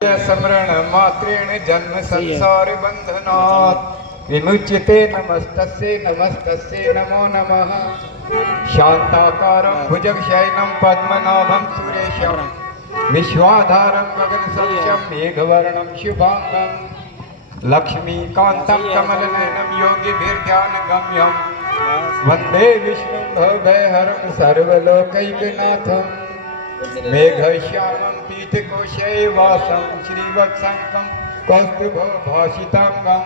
स्मरण मात्रेण जन्म संसार बंधनात् विमुच्यते। नमस्तस्यै नमस्तस्यै नमो नमः। शांताकारं भुजगशयनं पद्मनाभं सुरेशं विश्वाधारं गगनसदृशं मेघवर्णं शुभांगं लक्ष्मीकान्तं कमलनयनं योगिभिर्ध्यानगम्यं वन्दे विष्णुं भवभयहरं सर्वलोकैकनाथम्। मेघश्यामं पीतकोशैवासं श्रीवत्सङ्कं कौस्तुभभाषिताङ्गं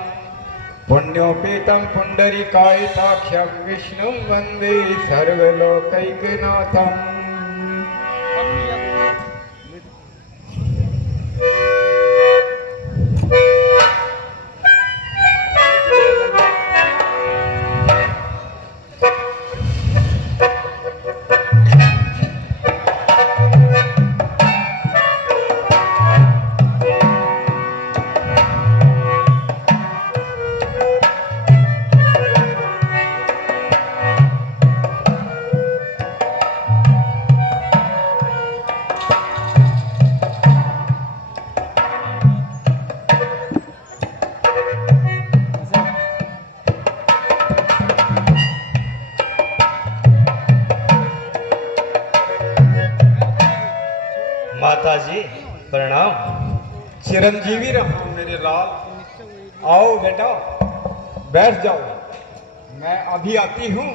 पुण्योपेतं पुण्डरीकायताक्षं विष्णुं वन्दे सर्वलोकैकनाथम्। माता जी प्रणाम। चिरंजीवी रहो मेरे लाल। आओ बेटा बैठ जाओ, मैं अभी आती हूँ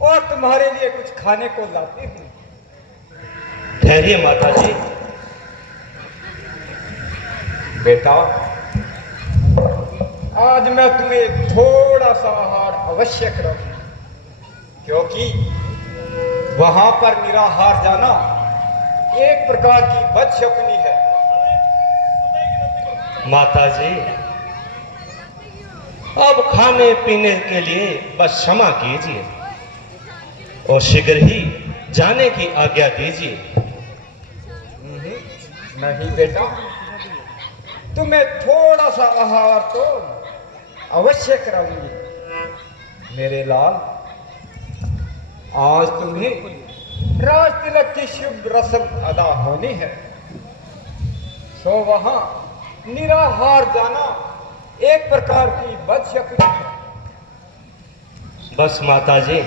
और तुम्हारे लिए कुछ खाने को लाती हूँ। ठहरिए माता जी। बेटा आज मैं तुम्हें थोड़ा सा आहार अवश्य कराऊंगा, क्योंकि वहां पर निराहार जाना एक प्रकार की बदशकुनी है। माता जी अब खाने पीने के लिए बस क्षमा कीजिए और शीघ्र ही जाने की आज्ञा दीजिए। नहीं बेटा, तुम्हें थोड़ा सा आहार तो अवश्य कराऊंगी मेरे लाल। आज तुम्हें राज तिलक की शुभ रस्म अदा होनी है, सो वहां निराहार जाना एक प्रकार की बदशकुनी है। बस माता जी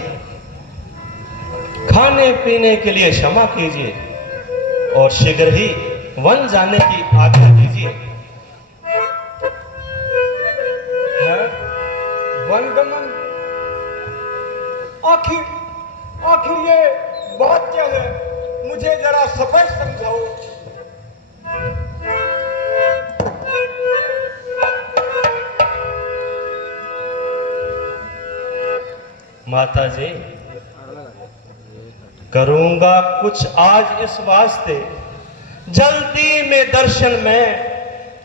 खाने पीने के लिए क्षमा कीजिए और शीघ्र ही वन जाने की आज्ञा दीजिए। वनगमन? आखिर ये बात क्या है, मुझे जरा स्पष्ट समझाओ। माता जी करूंगा कुछ आज इस वास्ते, जल्दी में दर्शन में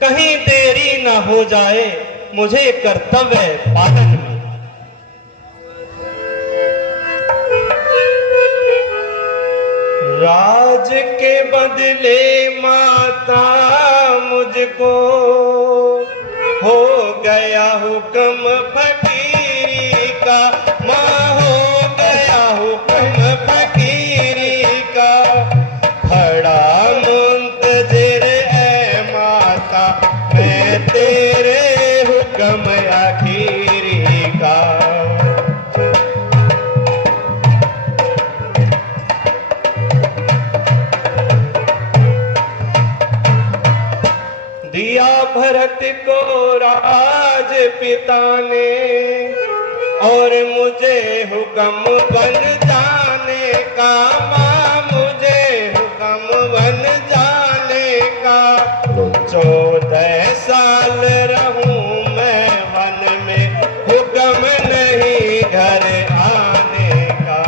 कहीं देरी ना हो जाए मुझे कर्तव्य पालन में। राज के बदले माता मुझको हो गया हुक्म फकीरी का, माँ हो गया हुक्म फकीरी का। खड़ा मुंतजिर है माता मैं तेरे हुक्म आखिरी का। दिया भरत को राज पिता ने और मुझे हुक्म बन जाने का, माँ मुझे हुक्म बन जाने का। 14 साल रहूं मैं वन में, हुक्म नहीं घर आने का।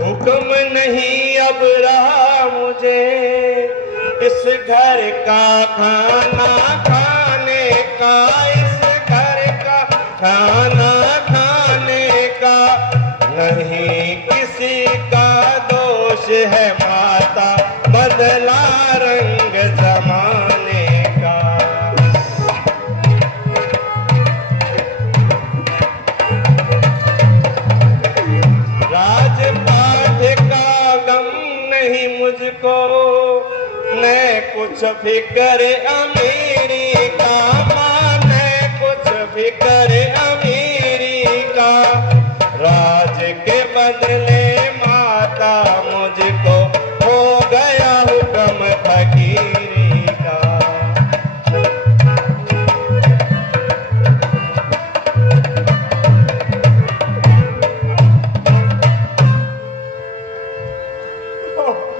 हुक्म नहीं अब रहा मुझे इस घर का खाना खाने का, इस घर का खाना खाने का। नहीं किसी का दोष है माता, बदला रंग जमाने का। मुझको न कुछ फिक्र अमीरी का, माने कुछ फिक्र अमीरी का। राज के बदले माता मुझको हो गया हुक्म फकीरी का।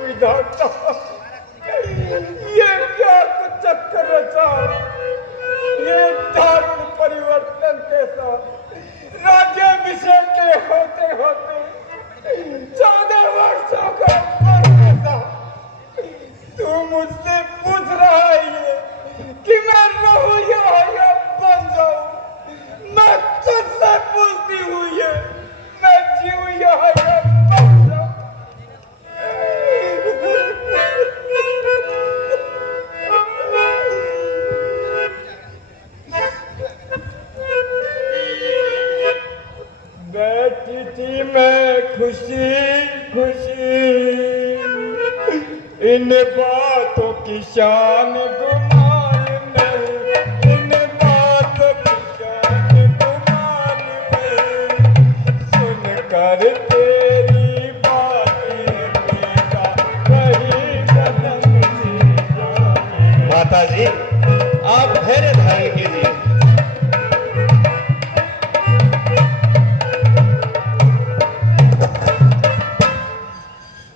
विधाता, ये क्या चक्कर रचा, ये दारुण परिवर्तन के साथ राज्याभिषेक के होते होते 14 वर्षों का उम्र था। तू मुझसे पूछ रहा है कि मैं रहूं या बन जाऊं। मैं तुझसे पूछती हुई है, मैं जीऊं या बन जाऊं। बैठी थी मैं खुशी खुशी, इन बातों की शान गुमान नहीं, इन बातों की शान गुमान नहीं। सुनकर तेरी बातें बेटा कहीं बदन सी जाए। माता जी, आप धैर्य धारण कीजिए।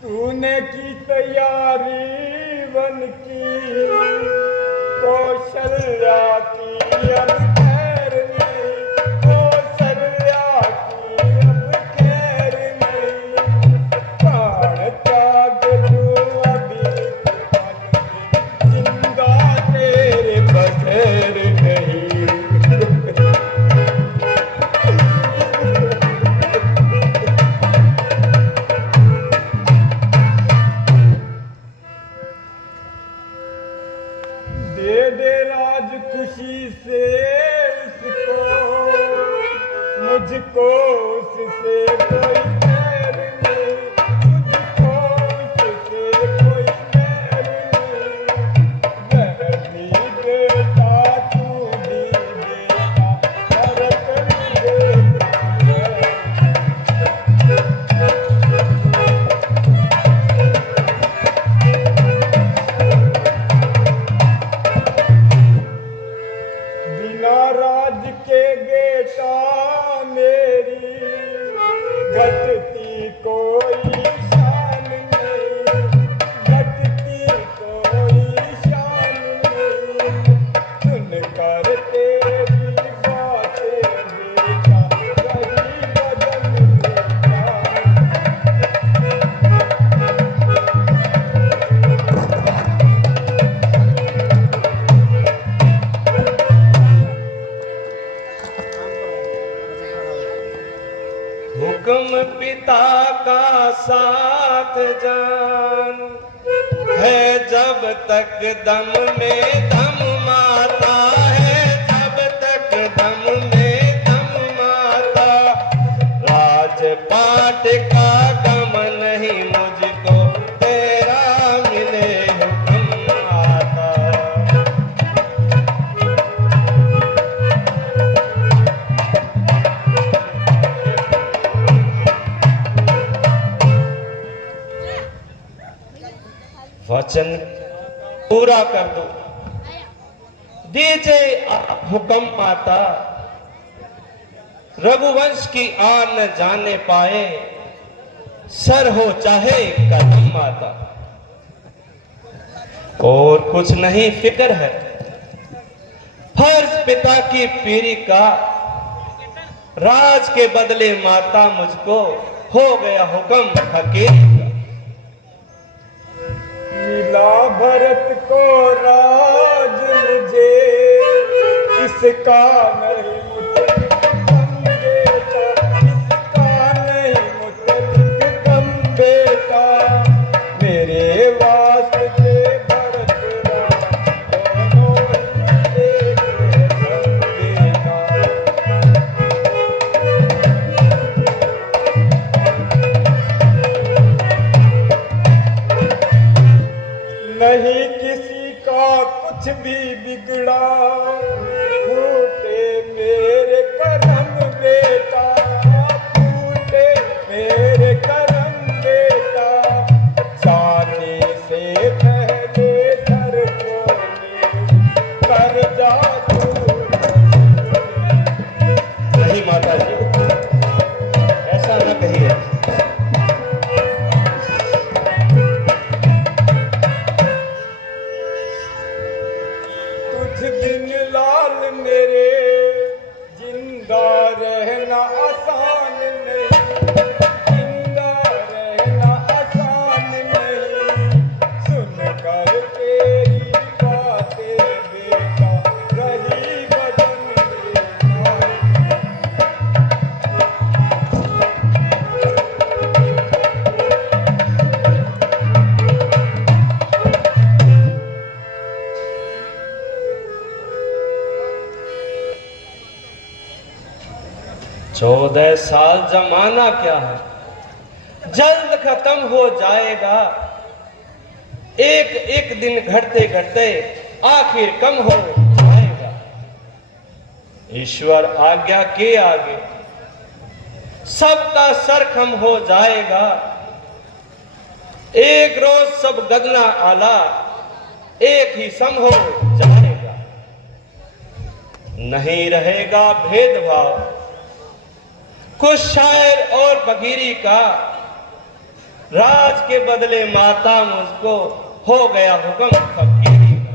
तूने की तैयारी बन की, कौशल्या की अब खैर नहीं, कौशल्या की अब खैर नहीं। प्राण त्याग दूं अभी जिंदा तेरे बगैर नहीं। दे राज खुशी से उसको, मुझको उससे कोई बैर नहीं, मुझको उससे कोई बैर नहीं। वह भी बेटा, तू भी बेटा, फर्क नहीं बिना राज के बेटा मेरी घटती कोई शान नहीं, घटती कोई शान नहीं। सुनकर तेरी बातें बेटा कहीं बदन हुक्म पिता का साथ जान है, जब तक दम में दम माता है, जब तक दम में दम माता। राजपाट का गम नहीं मुझको, तेरा मिले हुक्म माता। वचन पूरा कर दो, दीजिए हुक्म माता। रघुवंश की आन न जाने पाए, सर हो चाहे कदम माता। और कुछ नहीं फिक्र है, फर्ज पिता की पीरी का। राज के बदले माता मुझको हो गया हुक्म फकीर का। मिला भरत को राज मुझे, इसका नहीं मुझे कम बेटा, इसका नहीं मुझे कम बेटा। मेरे वास्ते भरत राम दोनों ही एक संग बेटा। 14 साल जमाना क्या है, जल्द खत्म हो जाएगा। एक एक दिन घटते घटते आखिर कम हो जाएगा। ईश्वर आज्ञा के आगे सबका सर कम हो जाएगा। एक रोज सब गगना आला एक ही सम हो जाएगा। नहीं रहेगा भेदभाव, कुछ शायर और बगीरी का। राज के बदले माता मुझको हो गया हुक्म फकीरी का।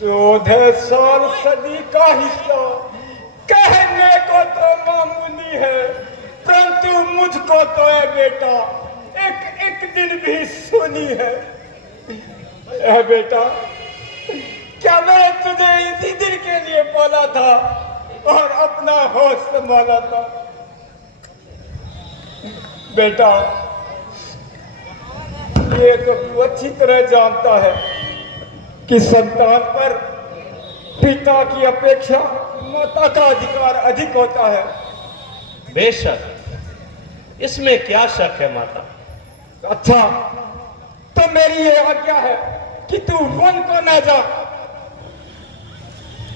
14 साल सदी का हिस्सा कहने को तो मामूली है, परंतु मुझको तो है बेटा एक एक दिन भी सुनी है। ऐ बेटा, क्या मैंने तुझे इसी दिन के लिए पाला था और अपना होश संभाला था? बेटा, ये तो तू अच्छी तरह जानता है कि संतान पर पिता की अपेक्षा माता का अधिकार अधिक होता है। बेशक, इसमें क्या शक है माता। अच्छा, तो मेरी ये आज्ञा है कि तू वन को न जा।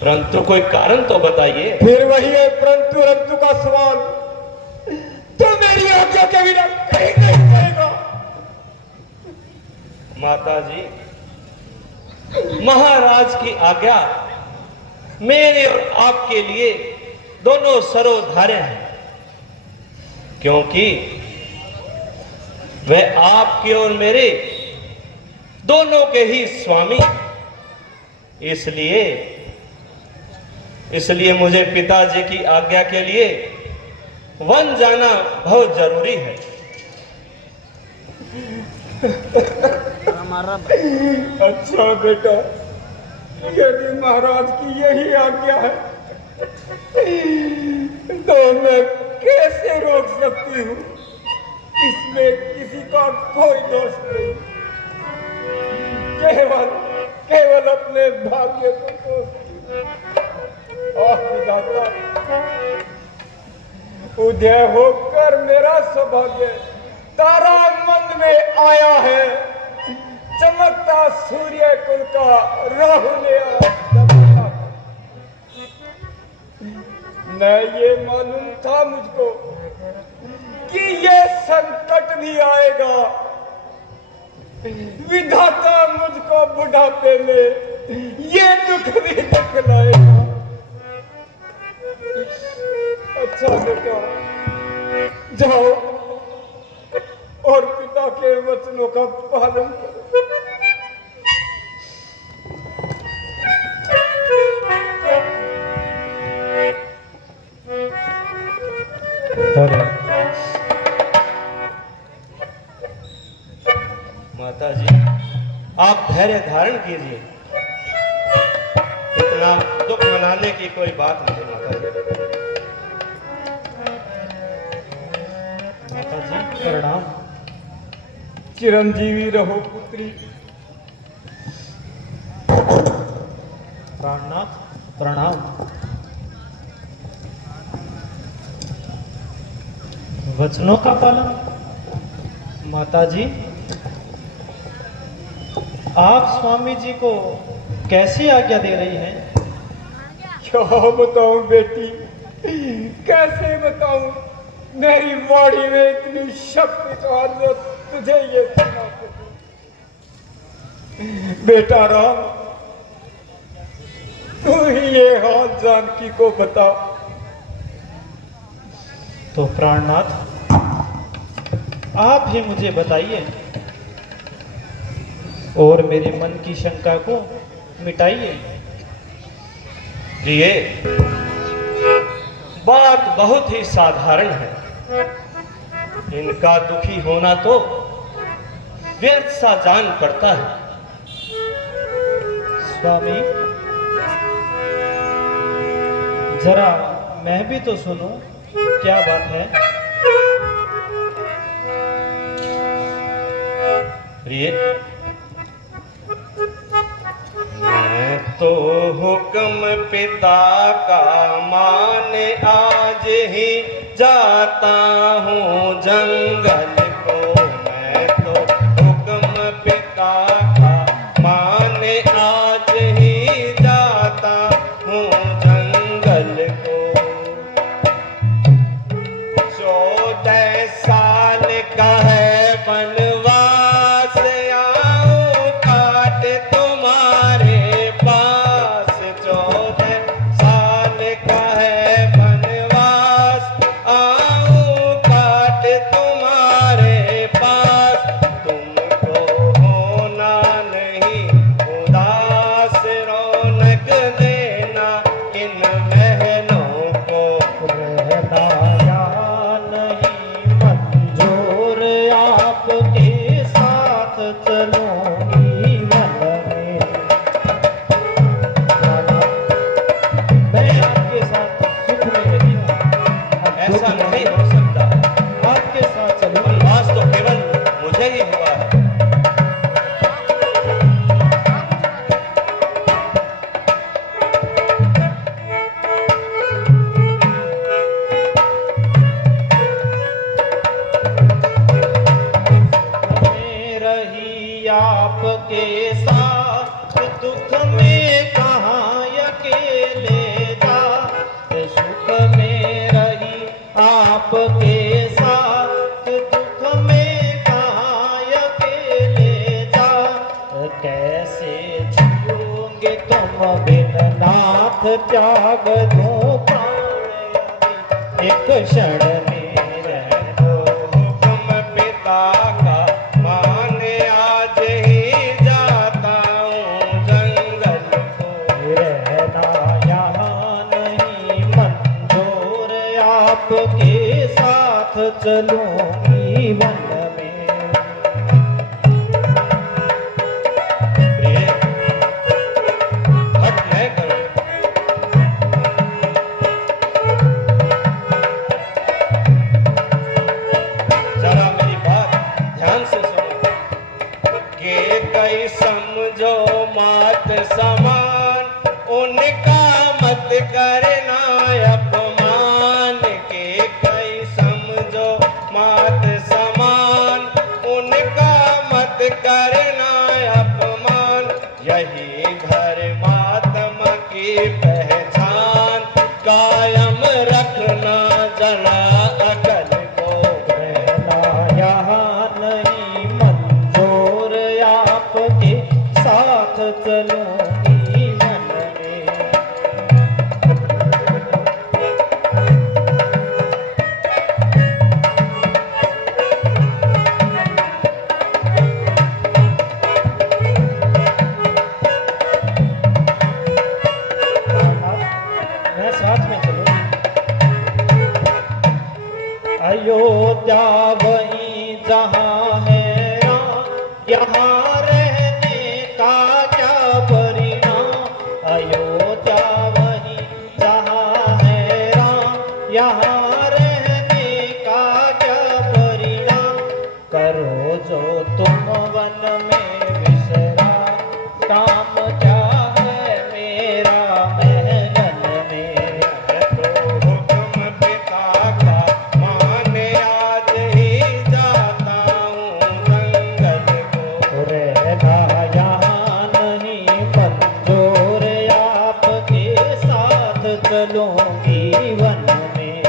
परंतु कोई कारण तो बताइए। फिर वही है परंतु रंतु का सवाल। तो मेरी आज्ञा के बिना कहीं नहीं जाएगा। माता जी, महाराज की आज्ञा मेरे और आपके लिए दोनों सरोधार्य हैं, क्योंकि वह आपके और मेरे दोनों के ही स्वामी। इसलिए मुझे पिताजी की आज्ञा के लिए वन जाना बहुत जरूरी है। अच्छा बेटा, यदि महाराज की यही आज्ञा है तो मैं कैसे रोक सकती हूँ? इसमें किसी का कोई दोष नहीं, केवल अपने भाग्य को दोष विधाता, उदय होकर मेरा सौभाग्य तारा मंद में आया है। चमकता सूर्य कुल का राहु ने न ये मालूम था मुझको कि ये संकट भी आएगा। विधाता मुझको बुढ़ापे में ये दुख भी दिखलाएगा। अच्छा बेटा, जाओ और पिता के वचनों का पालन करो। माता जी, आप धैर्य धारण कीजिए। इतना दुख मनाने की कोई बात नहीं माता जी। माता जी प्रणाम। चिरंजीवी रहो पुत्री। प्राणनाथ प्रणाम। वचनों का पालन। माता जी, आप स्वामी जी को कैसी आज्ञा दे रही हैं? क्या बताऊं बेटी, कैसे बताऊं? मेरी बॉडी में इतनी शक्ति तो जो तुझे ये सुना सकूं। बेटा राम, तू ही ये हाल जानकी को बता। तो प्राणनाथ, आप ही मुझे बताइए और मेरे मन की शंका को मिटाइए। ये बात बहुत ही साधारण है। इनका दुखी होना तो व्यर्थ सा जान पड़ता है। स्वामी, जरा मैं भी तो सुनूं, क्या बात है? प्रिय, मैं मैं तो हुक्म पिता का माने आज ही जाता हूँ जंगल को। मैं तो हुक्म पिता का माने आज ही जाता हूँ जंगल को। 14 साल का है वनवास, आऊं काट तुम्हारे पास। 14 साल का है वनवास, आऊं काट तुम्हारे पास। तुमको होना नहीं उदास, रौनक देना इन महलों को। रहना या नहीं मंजूर, आपके साथ चलूंगी वन में। मैं आपके साथ सुख में रही हूँ, अब ऐसा दुख में नहीं हो सकता। आपके साथ चलूंगी। वनवास तो केवल मुझे ही हुआ है। में रही आपके साथ, दुख में कहाँ अकेले जा। सुख में रही आपके साथ, दुख में कहाँ अकेले जा। कैसे जियोगे तुम बिन नाथ, त्याग दो प्राण यदि एक क्षण में रह दो। हुक्म पिता का माने आज ही जाता हूँ जंगल को। रहना यहाँ नहीं मंजूर, आपके साथ चलूंगी वन में। प्रिय, हट नहीं करो। जरा मेरी बात ध्यान से सुनो। के कई समझो मात समान, उनका मत करना अपमान। के कई समझो मात समान, उनका मत करना अपमान। यही धर्मात्मा की पहचान, कायम रखना जरा अकल को। रहना यहाँ नहीं मंजूर, आपके साथ चलूंगी वन में। मैं साथ में चलूंगी। अयोध्या वही जहाँ है राम, यहाँ रहने का क्या परिणाम। अयोध्या वही जहाँ है राम, यहाँ रहने का क्या परिणाम। करो जो तुम वन में विश्राम, काम क्या है मेरा महलन में। तो हुक्म पिता का माने आज ही जाता हूँ जंगल को। रहना यहाँ नहीं मंजूर, आपके साथ चलूंगी वन में।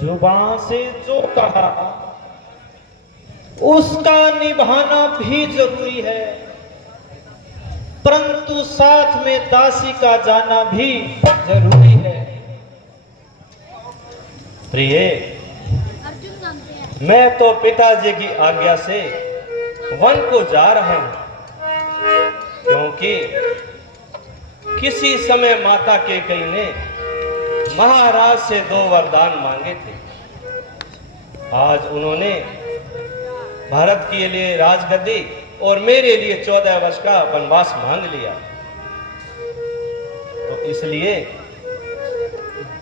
जुबान से जो कहा उसका निभाना भी जरूरी है, परंतु साथ में दासी का जाना भी जरूरी है। प्रिय, मैं तो पिताजी की आज्ञा से वन को जा रहा हूं, क्योंकि किसी समय माता कैकेयी ने महाराज से 2 वरदान मांगे थे। आज उन्होंने भारत के लिए राजगद्दी और मेरे लिए 14 वर्ष का वनवास मांग लिया, तो इसलिए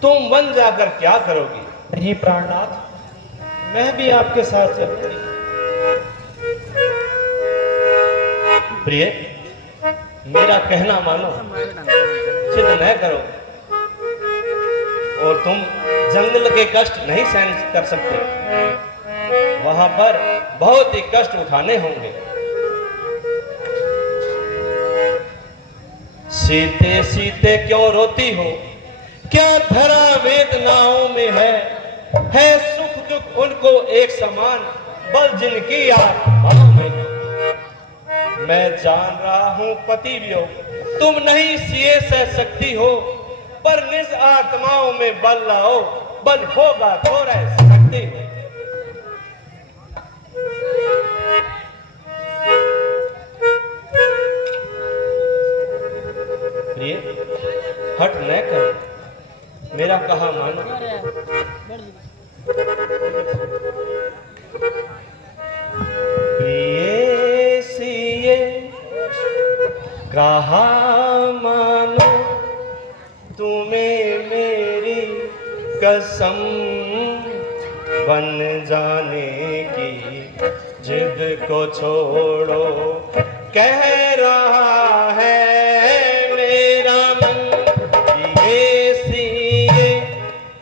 तुम वन जाकर क्या करोगी? नहीं प्राणनाथ, मैं भी आपके साथ चलूंगी। प्रिय, मेरा कहना मानो, जिद न करो। और तुम जंगल के कष्ट नहीं सहन कर सकते, वहां पर बहुत ही कष्ट उठाने होंगे। सीते सीते क्यों रोती हो? क्या धरा वेदनाओं में है सुख दुख उनको एक समान, बल जिनकी आत्माओं में। मैं जान रहा हूं पति वियोग तुम नहीं सिए सह सकती हो, पर निज आत्माओं में बल लाओ, बल होगा तो रह सकती हो। प्रिय, हट न करो, मेरा कहा मानो। प्रिय सिए कहा मानो, तुम्हें मेरी कसम, बन जाने की जिद को छोड़ो, कह रहा है मेरा मन। ये सिए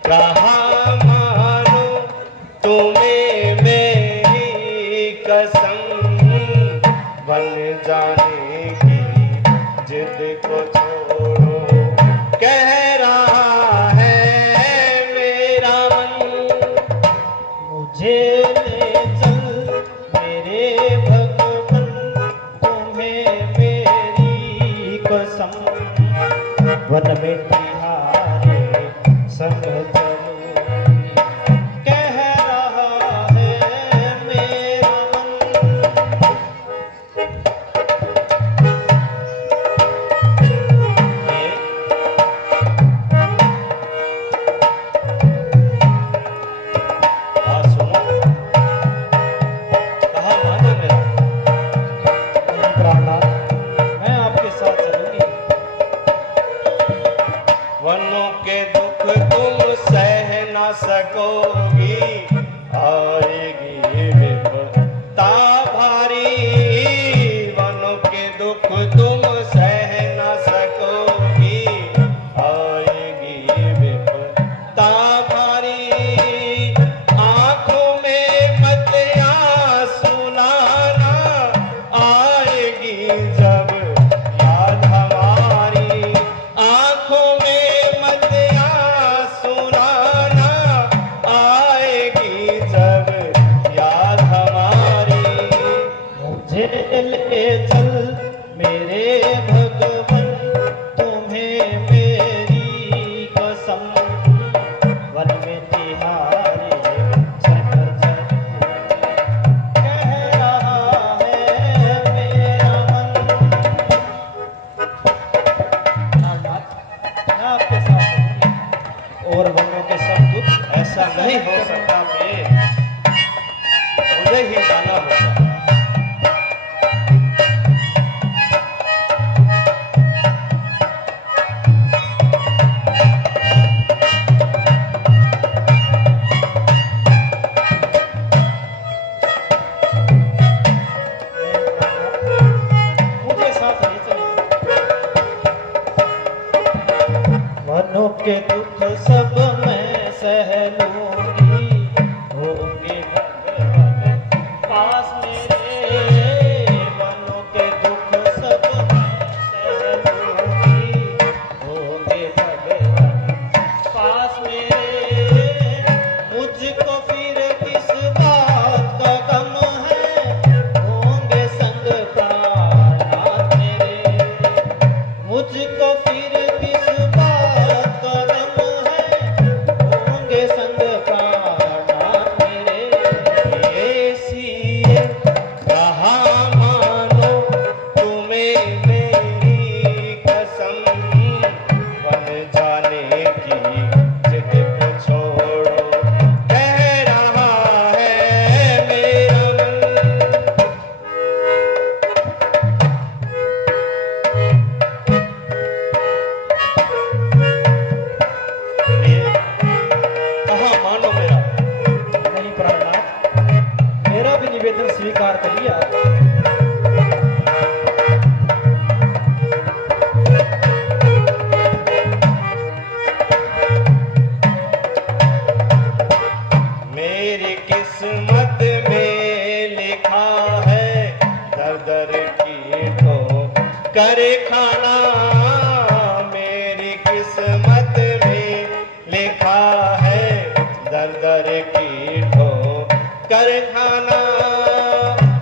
कहा मानो, तुम्हें मेरी कसम, बन जाने की जिद को छोड़ो, कह रहा है मेरा मन। मुझे ले चल मेरे भगवन, तुम्हें मेरी कसम, वन में तिहारे संग चलूंगी, कह रहा है मेरा मन। प्राणनाथ, मैं आपके साथ चलूंगी। वनों के दुख तुम सह न सकोगी, आएगी विपदा भारी। वनों के दुख तुम सह न सकोगी, आएगी विपदा भारी। आंखों में मत आंसू लाना, आएगी जब याद हमारी। आंखों में मत आंसू लाना, आएगी जब याद हमारी। मुझे ले चल मेरे भगवन, तुम्हें मेरी कसम, वन में तिहारे संग चलूंगी, कह रहा है मेरा मन। प्राणनाथ, मैं आपके साथ चलूंगी और वनों के सब दुख ऐसा नहीं हो सकता प्रिय, मुझे ही जाना होगा। मुझे साथ नहीं चलेगा। वनों के दुख सब मैं सह लूंगी, होंगे भगवान पास मेरे। वनों के दुख सब मैं सह लूंगी, होंगे भगवान पास मेरे। मुझको फिर किस बात का गम है, होंगे संग प्राणनाथ मेरे। मुझको फिर किस बात का गम भी निवेदन स्वीकार कर लिया। मेरी किस्मत में लिखा है दर दर की करे खाना। मेरी किस्मत में लिखा है दर दर की कर खाना।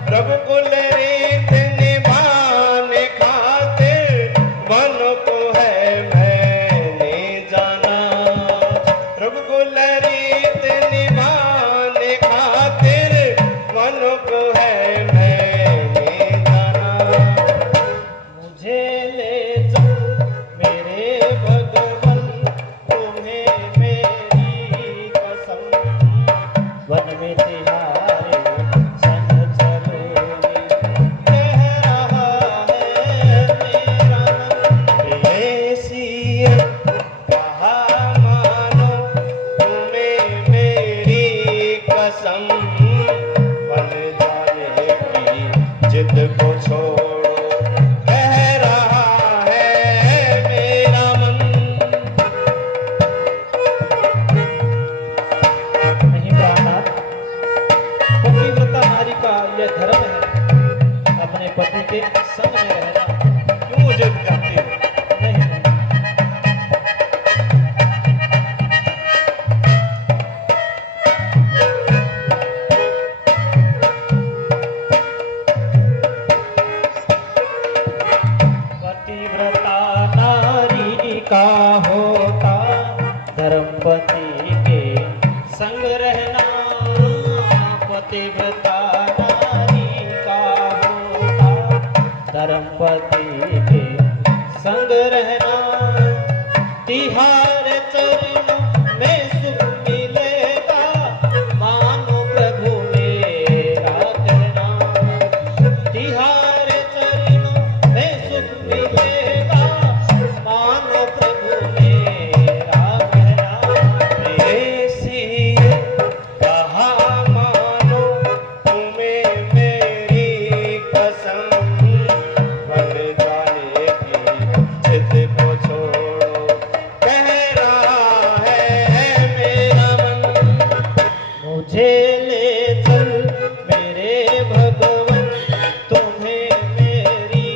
रघुकुल रीत निभाने खातिर वन को है मैंने जाना। रघुकुल रीत निभाने खातिर वन को है मैंने जाना। मुझे ले चल मेरे भगवन, तुम्हें मेरी कसम, वन में तिहारे संग चलोगे, कह रहा है मेरा मन। ऐसी कहा मानो तुम्हें मेरी कसम। बन जाने की जिद को छोड़ो, कह रहा है मेरा मन। नहीं प्राणनाथ, पतिव्रता नारी का यह धर्म है अपने पति के संग में रहना। क्यों जिद करती हो? नहीं नहीं, पतिव्रता नारी का होता धर्म, पति के संग रहना। पतिव्रता नारी का होता धर्म, पति के संग रहना। तिहार चरणों में सुख मिलेगा, मानो प्रभु मेरा कहना। तिहार चरणों में सुख मिलेगा, मानो प्रभु मेरा कहना। ऐसी कहा मानो तुम्हें मेरी कसम। बन जाने की जिद को छोड़ो, कह रहा है मेरा मन। मुझे ले चल मेरे भगवन, तुम्हें मेरी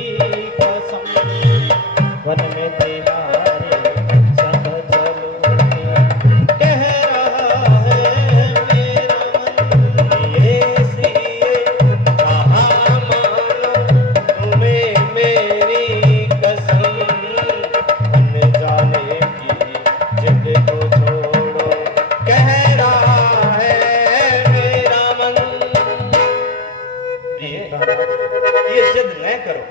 कसम, वन में तिहारे संग चलोगे, कह रहा है मेरा मन। ऐसी कहा मानो तुम्हें मेरी कसम। बन जाने की जिद को छोड़ो, कह रहा है मेरा मन। ये जिद न करो।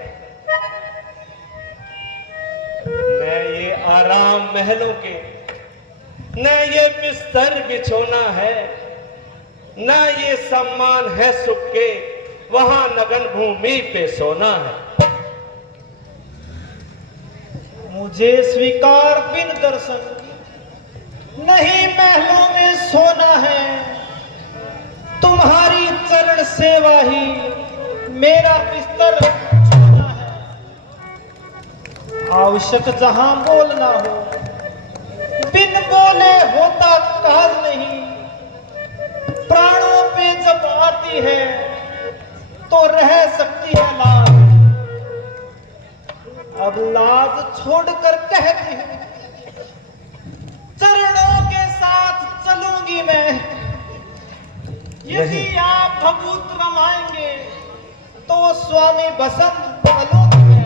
न ये आराम महलों के, न ये बिस्तर बिछोना है, न ये सम्मान है सुख के, वहां नगन भूमि पे सोना है। मुझे स्वीकार बिन दर्शन, नहीं महलों में सोना है। तुम्हारी चरण सेवा ही मेरा बिस्तर सोना है। आवश्यक जहां बोलना हो, बिन बोले होता काज नहीं। प्राणों पे जब आती है तो रह सकती है लाज। अब लाज छोड़कर कहती हूँ, चरणों के साथ चलूंगी मैं। यदि आप भभूत रमाएंगे तो स्वामी बसंत बनूंगी मैं।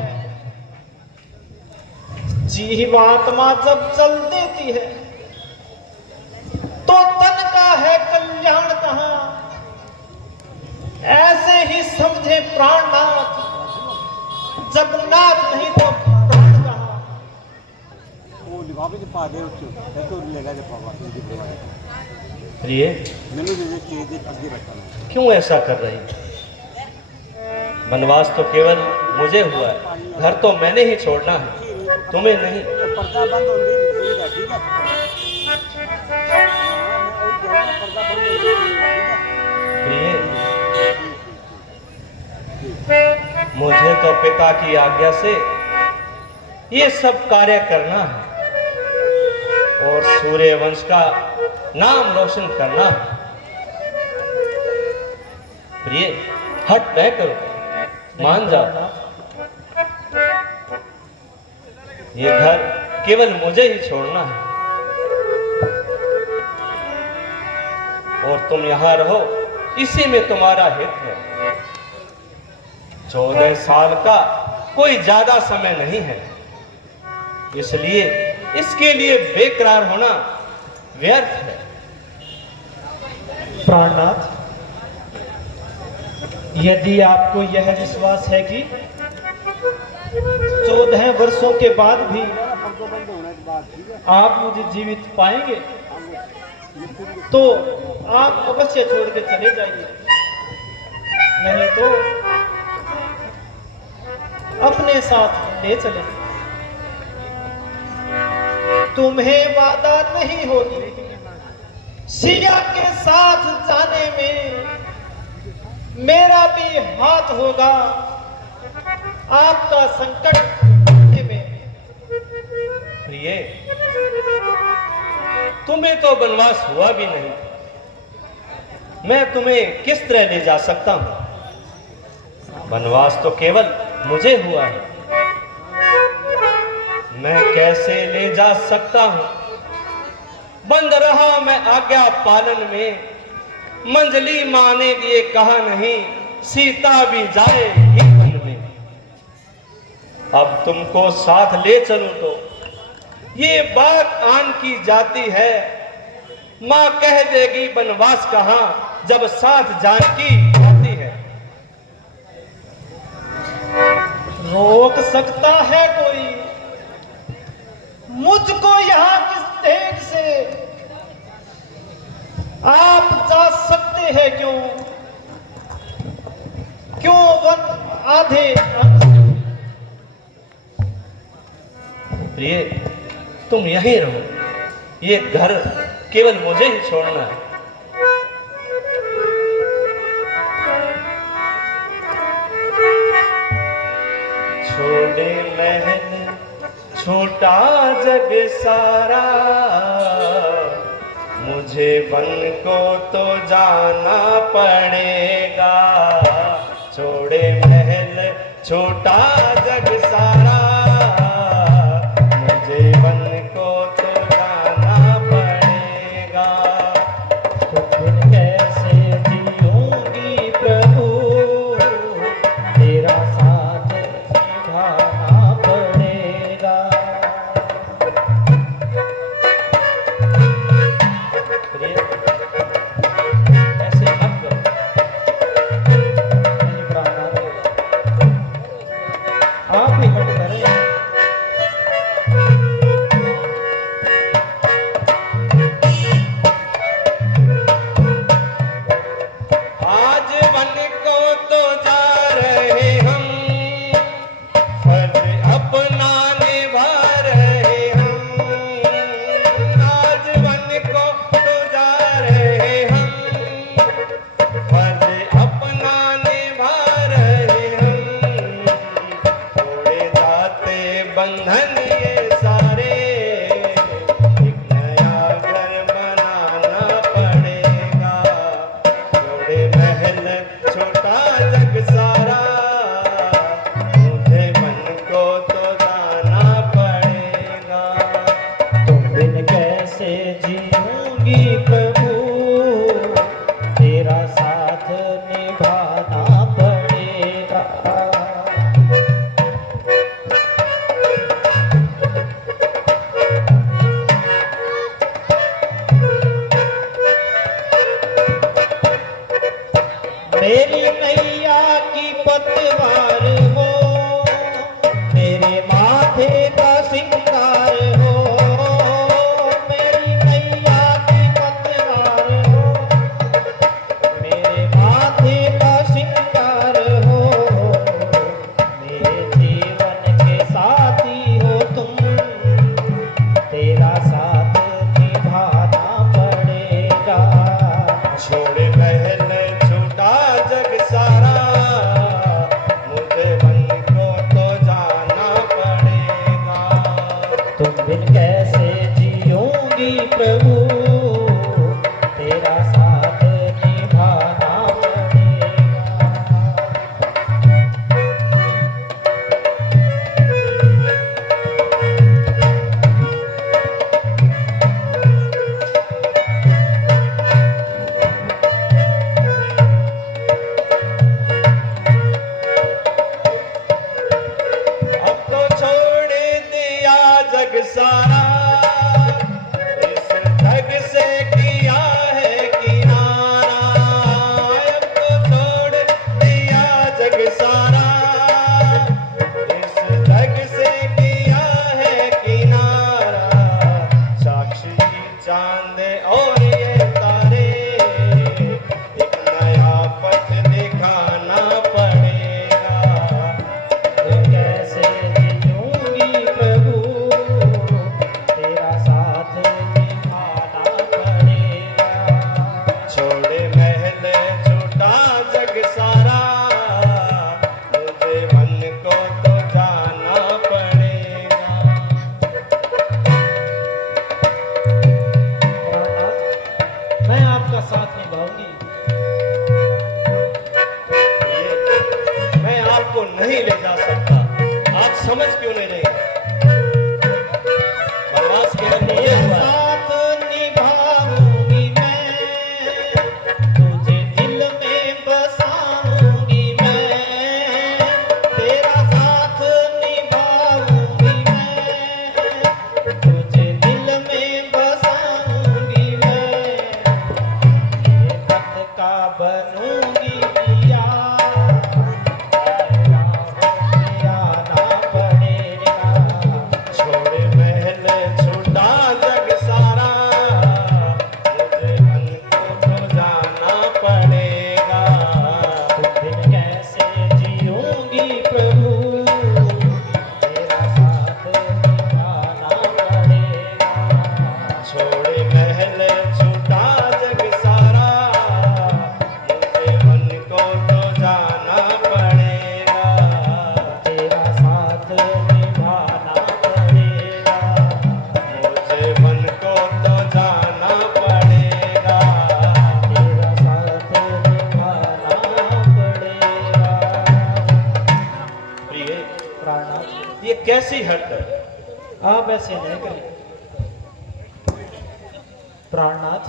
जीवात्मा जब चल देती है तो तन का है कल्याण कहां। ऐसे ही समझे प्राणनाथ, जब नाथ नहीं तो प्राण कहां। ਉਹ ਲਿਫਾਫੇ 'ਚ ਪਾ ਦੇ ਉੱਚ ਤੇ ਤੂੰ ਲੈ ਲੈ ਪਾਵਾ ਇਹਦੀ ਪਰਵਾਹ प्रिय, ਮੈਨੂੰ ਦੇ ਦੇ ਕੇ ਦੇ ਅੱਗੇ ਰੱਖਣਾ। क्यों ऐसा कर रही? वनवास तो केवल मुझे हुआ है, घर तो मैंने ही छोड़ना है, तुम्हें नहीं। पर्दा बंद होने नहीं चाहिए, ठीक है? हाँ, मैं वही कह रहा हूं, पर्दा बंद होने नहीं चाहिए, ठीक है? प्रिय, मुझे तो पिता की आज्ञा से ये सब कार्य करना है और सूर्यवंश का नाम रोशन करना है। प्रिय, हट न करो, मान जाओ। ये घर केवल मुझे ही छोड़ना है और तुम यहां रहो, इसी में तुम्हारा हित है। 14 साल का कोई ज्यादा समय नहीं है, इसलिए इसके लिए बेकरार होना व्यर्थ है। प्राणनाथ, यदि आपको यह विश्वास है कि 14 वर्षों के बाद भी आप मुझे जीवित पाएंगे, तो आप अवश्य छोड़ के चले जाइए, नहीं तो अपने साथ ले चले। तुम्हें वादा नहीं होगी सिया के साथ जाने में, मेरा भी हाथ होगा आपका संकट में। प्रिय, तुम्हें तो वनवास हुआ भी नहीं, मैं तुम्हें किस तरह ले जा सकता हूं? वनवास तो केवल मुझे हुआ है, मैं कैसे ले जा सकता हूं? बंद रहा मैं आज्ञा पालन में, मंजली माँ ने ये कहा नहीं, सीता भी जाए ही वन में। अब तुमको साथ ले चलूं तो ये बात आन की जाती है, माँ कह देगी वनवास कहां जब साथ जानकी आती है। रोक सकता है कोई मुझको यहाँ किस तेज से? आप जा सकते हैं क्यों क्यों वन आधे अंग से? प्रिय, तुम यहीं रहो, ये घर केवल मुझे ही छोड़ना है। छोड़े महल छोटा जग सारा, मुझे वन को तो जाना पड़ेगा। छोड़े महल छोटा जग सारा, मुझे वन को तो जाना पड़ेगा। तुम कैसे जियोगी प्रभु, तेरा साथ निभाना पड़ेगा। प्रिय, ऐसे मत करो। नहीं प्राणनाथ, आप ही हट करें। आज वन को तो जा रहे हम, फर्ज अपना निभा रहे हम। आज वन को तो जा रहे हम, फर्ज अपना निभा रहे हम। छोड़े जाते बंधन ये सारे, एक नया घर बनाना पड़ेगा। छोड़े महल छोटा जग सारा, मुझे मन को तो जाना पड़ेगा। तुम बिन कैसे जीऊंगी प्रभु, तेरा साथ निभाना पड़ेगा। मेरी नैया की पतवार हो, मेरे माथे का सिंगार हो। मेरी नैया की पतवार हो, मेरे माथे का सिंगार हो। मेरे जीवन के साथी हो तुम, तेरा साथ निभाना पड़ेगा। छोड़े महल छोटा जग सारा, मुझे ये कैसी हट है? आप ऐसे नहीं करें प्राणनाथ।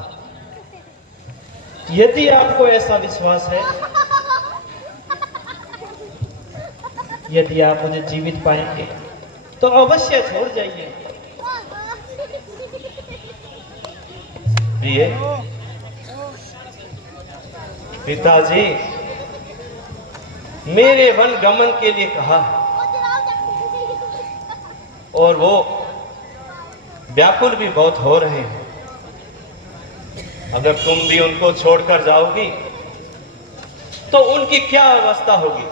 यदि आपको ऐसा विश्वास है, यदि आप मुझे जीवित पाएंगे तो अवश्य छोड़ जाइए। प्रिय पिताजी, मेरे वन गमन के लिए कहा और वो व्याकुल भी बहुत हो रहे हैं। अगर तुम भी उनको छोड़कर जाओगी तो उनकी क्या अवस्था होगी?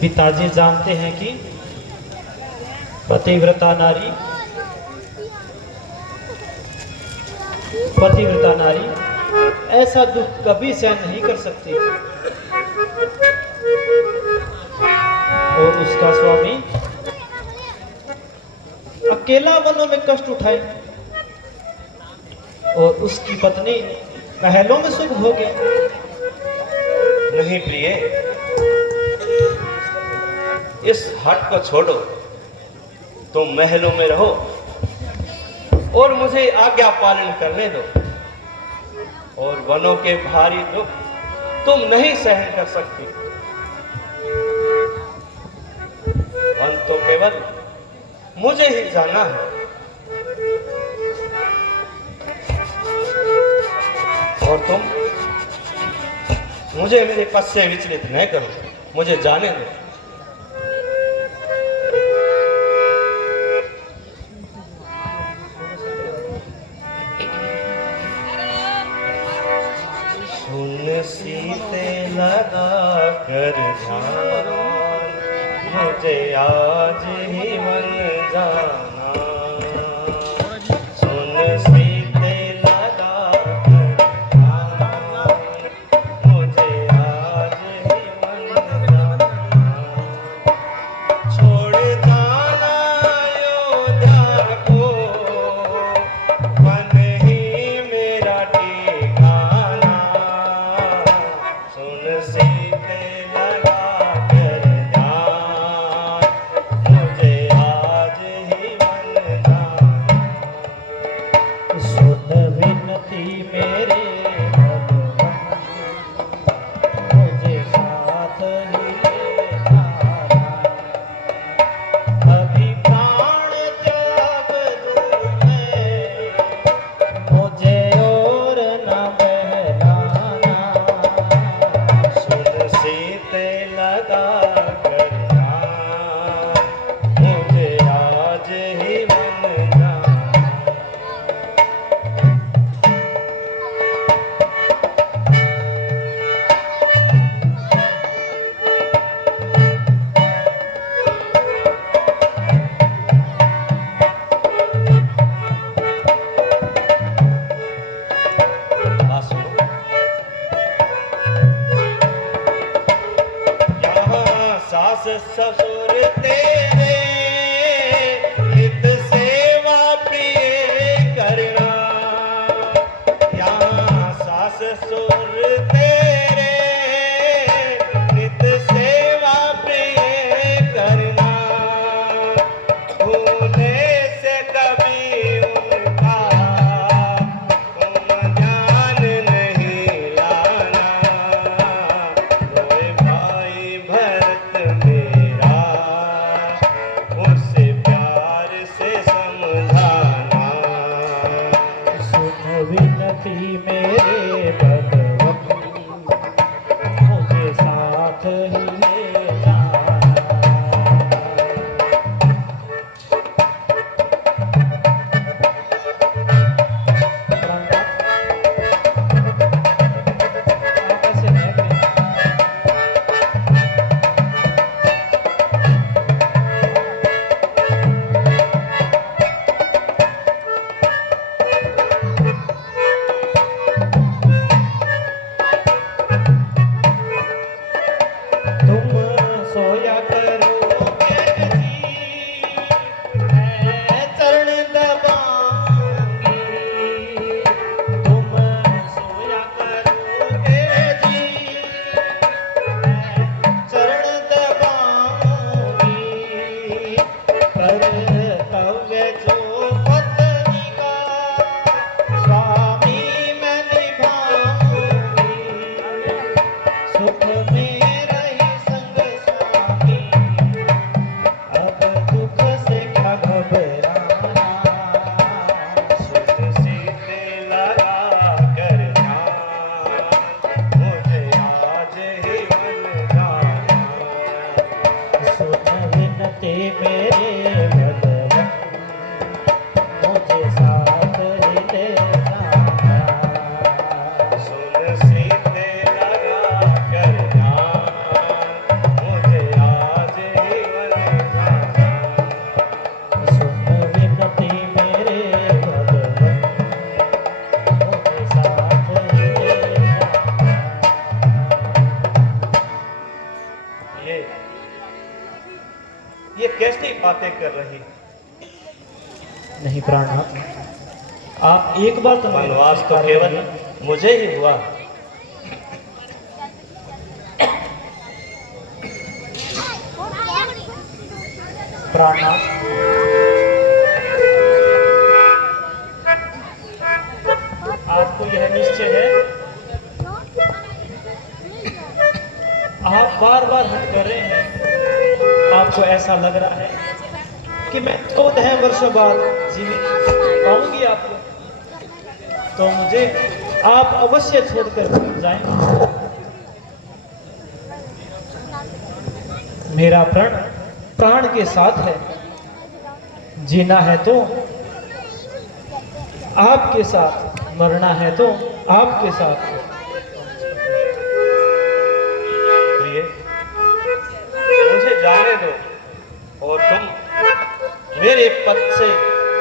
पिताजी जानते हैं कि पतिव्रता नारी ऐसा दुख कभी सहन नहीं कर सकती, और उसका स्वामी अकेला वनों में कष्ट उठाए और उसकी पत्नी महलों में सुख भोगे। नहीं प्रिय, इस हट को छोड़ो, तुम महलों में रहो और मुझे आज्ञा पालन करने दो। और वनों के भारी दुख तुम नहीं सहन कर सकती। वन तो केवल मुझे ही जाना है। और तुम मुझे मेरे पद से विचलित न करो, मुझे जाने दो। सुन सीते लगा कर ध्यान, मुझे आज ही मन जाना। सुन सीते लगा कर ध्यान, मुझे आज ही मन जाना। छोड़ जाना अयोध्या को, मन ही मेरा ठिकाना। सुन सीते लगा कर ध्यान, मुझे आज ही मन जाना। सुन विनती मेरे भगवान, मुझे साथ ही ले जाना। अभी प्राण त्याग दूं मैं, मुझे और न बहलाना। सुन सीते लगा कर ध्यान, मुझे आज ही मन जाना। बात सुनो। यहाँ सास ससुर तेरे, नित सेवा प्रिय करना। यहाँ सास ससुर तेरे, नित सेवा प्रिय करना। भूले से कभी उनका तुम ध्यान नहीं लाना। रोए भाई भरत मेरा, उसे प्यार से समझाना। सुन विनती मेरे भगवती, मुझे साथ ही ले जाना। आप ऐसे नहीं करें। बातें कर रही? नहीं प्राणनाथ, आप एक बात वनवास तो केवल मुझे ही हुआ। प्राणनाथ, आपको यह निश्चय है, आप बार बार हट कर रहे हैं। आपको ऐसा लग रहा है कि मैं 14 वर्षों बाद जीवित पाऊंगी आपको, तो मुझे आप अवश्य छोड़कर जाएं। मेरा प्रण प्राण के साथ है, जीना है तो आपके साथ, मरना है तो आपके साथ। प्रिय, मुझे जाने दो और तुम मेरे पद से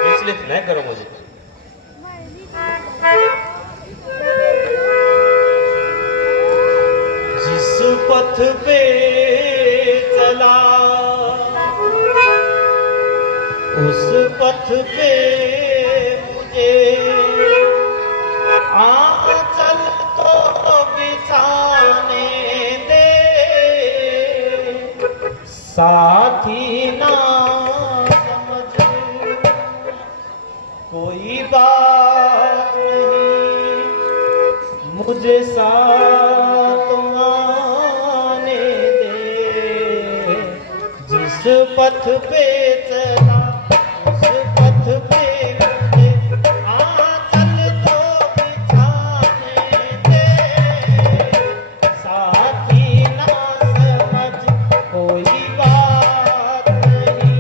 विचलित न करो मुझे। जिस पथ पे चला उस पथ पे मुझे आंचल तो बिछाने दे, साथी ना समझ कोई बात नहीं, मुझे साथ आने दे। जिस पथ पे चला उस पथ पे मुझे आंचल तो बिछाने दे, साथी ना समझ कोई बात नहीं,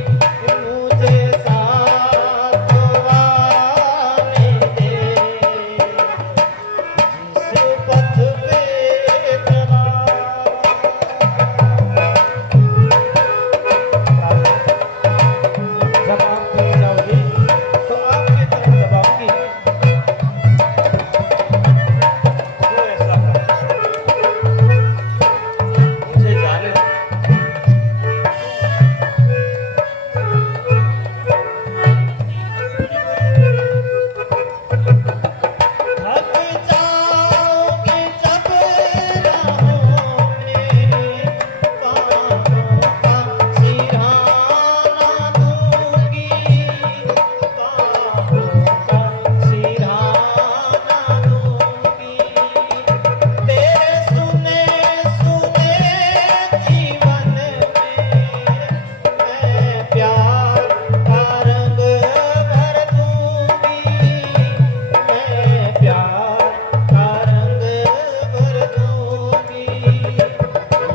मुझे साथ आने दे। जिस पथ पे चला, जब आप थक जाओगे तो आपके तरफ दबाऊंगी। क्यों ऐसा करते हो? मुझे जाने दो। थक जाओगे जब राहों में, बाहों का सिरहाना दूंगी, बाहों का सिरहाना दूंगी। तेरे सुने सुने जीवन में मैं प्यार का रंग भर दूंगी, मैं प्यार का रंग भर दूंगी।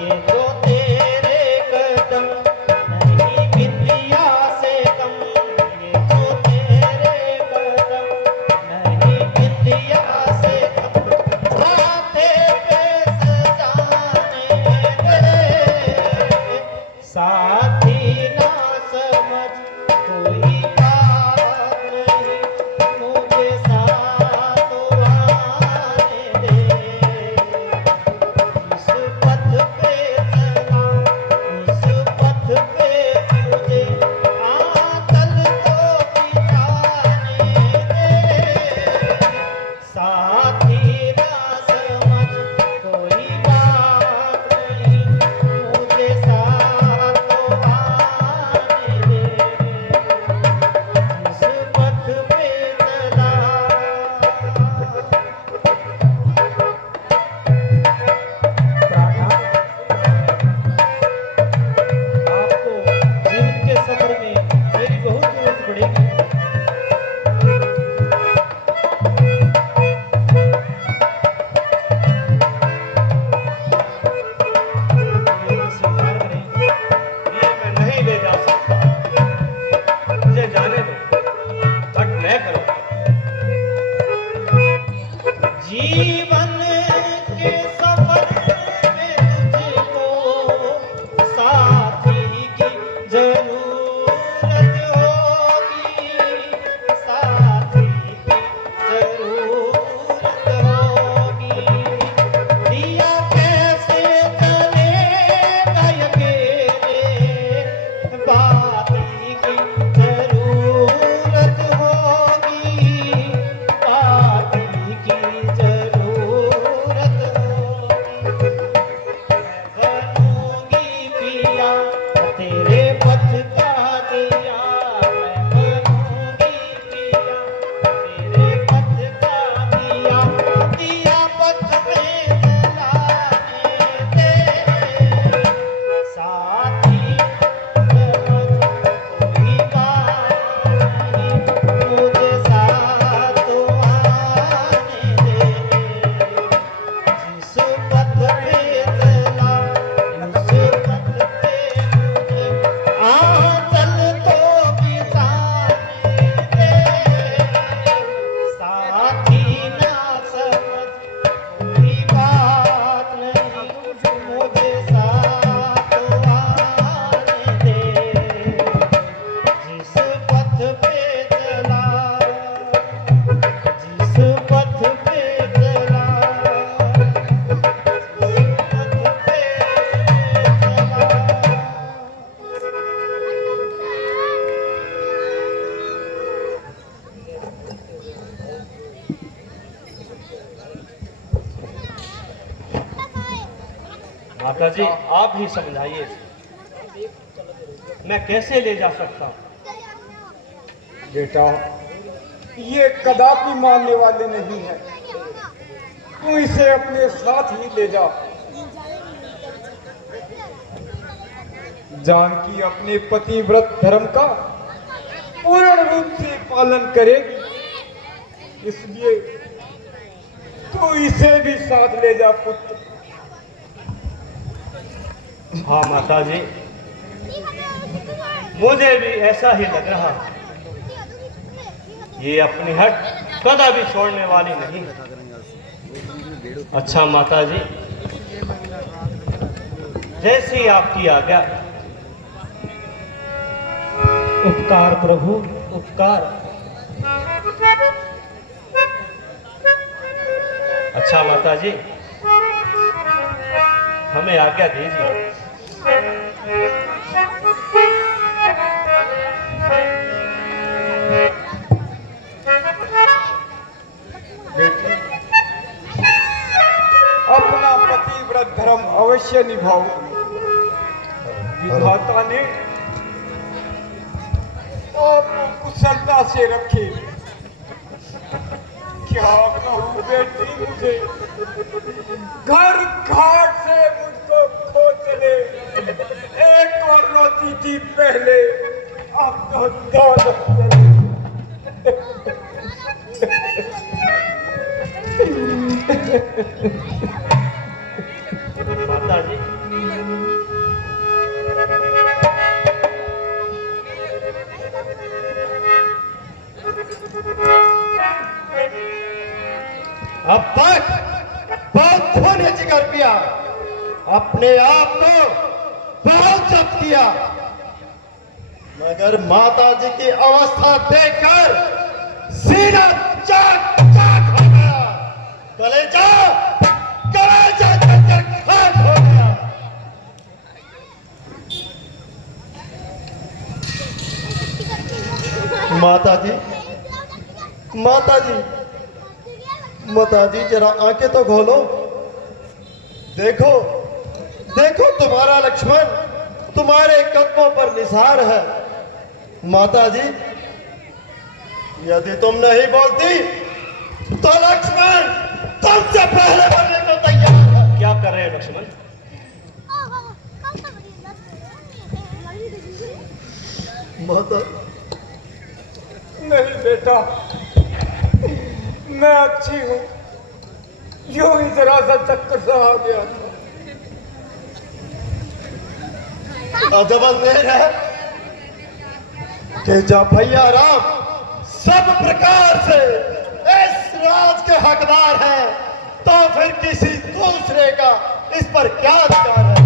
ये तो तेरे कदम नहीं बिंदिया से कम, ये तो तेरे कदम नहीं बिंदिया से कम, माथे पे सजाने दे, साथी ना समझ कोई बात नहीं, मुझे साथ आने दे। उस पथ पे चला उस पथ पे मुझे आंचल तो बिछाने दे, साथी ना समझ कोई बात नहीं, मुझे साथ आने दे। उस पथ पे चला। प्राणनाथ, आपको जीवन के सफर में मेरी बहुत जरूरत पड़ेगी। मेरी स्वीकार करें। ये मैं नहीं ले जा सकता। मुझे जाने दो। हट न करो। जीवन के सफर में तुझको साथी की जरूरत होगी, साथी की जरूरत होगी। दिया कैसे चलेगा अकेले, बाती माता जी आप ही समझाइए, मैं कैसे ले जा सकता हूँ? बेटा, ये कदापि मानने वाले नहीं है। तू इसे अपने साथ ही ले जा। जानकी अपने पतिव्रत धर्म का पूर्ण रूप से पालन करेगी, इसलिए तू इसे भी साथ ले जा पुत्र। हाँ माता जी, मुझे भी ऐसा ही लग रहा है। ये अपनी हट कदापि छोड़ने वाली नहीं है। अच्छा माता जी, जैसी आपकी आज्ञा। उपकार प्रभु, उपकार। अच्छा माता जी, हमें आज्ञा दीजिए। बेटी, अपना पतिव्रत धर्म अवश्य निभाओ। विधाता ने आपको कुशलता से रखे। क्या कहूँ बेटी, मुझे घर घाट से मुझको खो चले। एक और रोती थी पहले, अब तो दौलत चली। माता जी, अब तक बहुत खून जिगर पिया, अपने आप को बहुत जब्त किया, मगर माता जी की अवस्था देखकर सीना चाक चाक हो गया, कलेजा कलेजा जर्जर खाक हो गया। माता जी, माता जी, माता जी, जरा आंखें तो खोलो। देखो देखो, तुम्हारा लक्ष्मण तुम्हारे कदमों पर निसार है। माता जी, यदि तुम नहीं बोलती तो लक्ष्मण तुमसे पहले मरने को तैयार है। क्या कर रहे हैं लक्ष्मण? माता, नहीं बेटा, मैं अच्छी हूँ। यूं ही जरा सा चक्कर सा आ गया था। अजब अंधेर है कि जब भैया राम सब प्रकार से इस राज के हकदार हैं, तो फिर किसी दूसरे का इस पर क्या अधिकार है?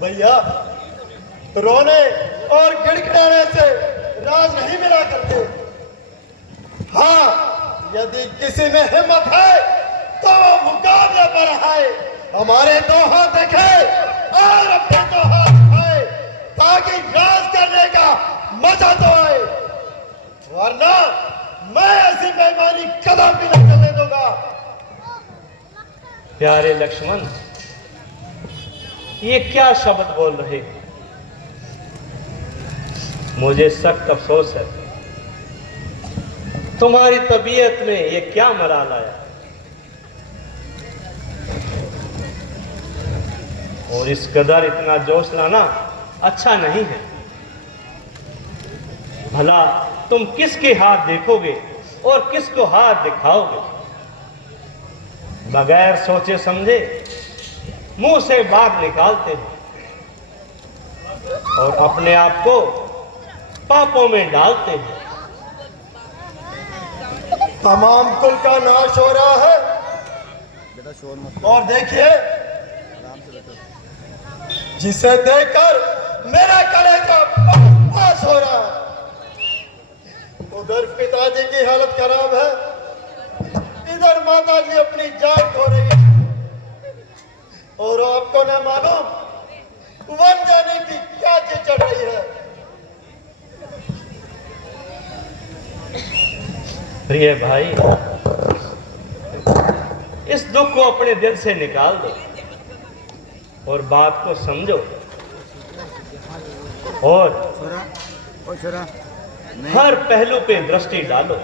भैया, रोने और गिड़गिड़ाने से राज नहीं मिला करते। हाँ, यदि किसी में हिम्मत है तो वो मुकाबले पर आए, हमारे दो हाथ देखे और अपने दो हाथ दिखाए, ताकि राज करने का मजा तो आए, वरना मैं ऐसी बेईमानी कदम भी नहीं करने दूंगा। प्यारे लक्ष्मण, ये क्या शब्द बोल रहे? मुझे सख्त अफसोस है, तुम्हारी तबीयत में ये क्या मलाल आया, और इस कदर इतना जोश लाना अच्छा नहीं है। भला तुम किसके हाथ देखोगे और किसको हाथ दिखाओगे? बगैर सोचे समझे मुंह से बात निकालते हो और अपने आप को पापों में डालते हो। तमाम कुल का नाश हो रहा है, और देखिए, जिसे देखकर मेरा कलेजा पास हो रहा है। उधर पिताजी की हालत खराब है, इधर माता जी अपनी जान खो रही है, और आपको न मालूम वन जाने की क्या चीज चढ़ रही है। प्रिय भाई, इस दुख को अपने दिल से निकाल दो और बात को समझो और हर पहलू पे दृष्टि डालो।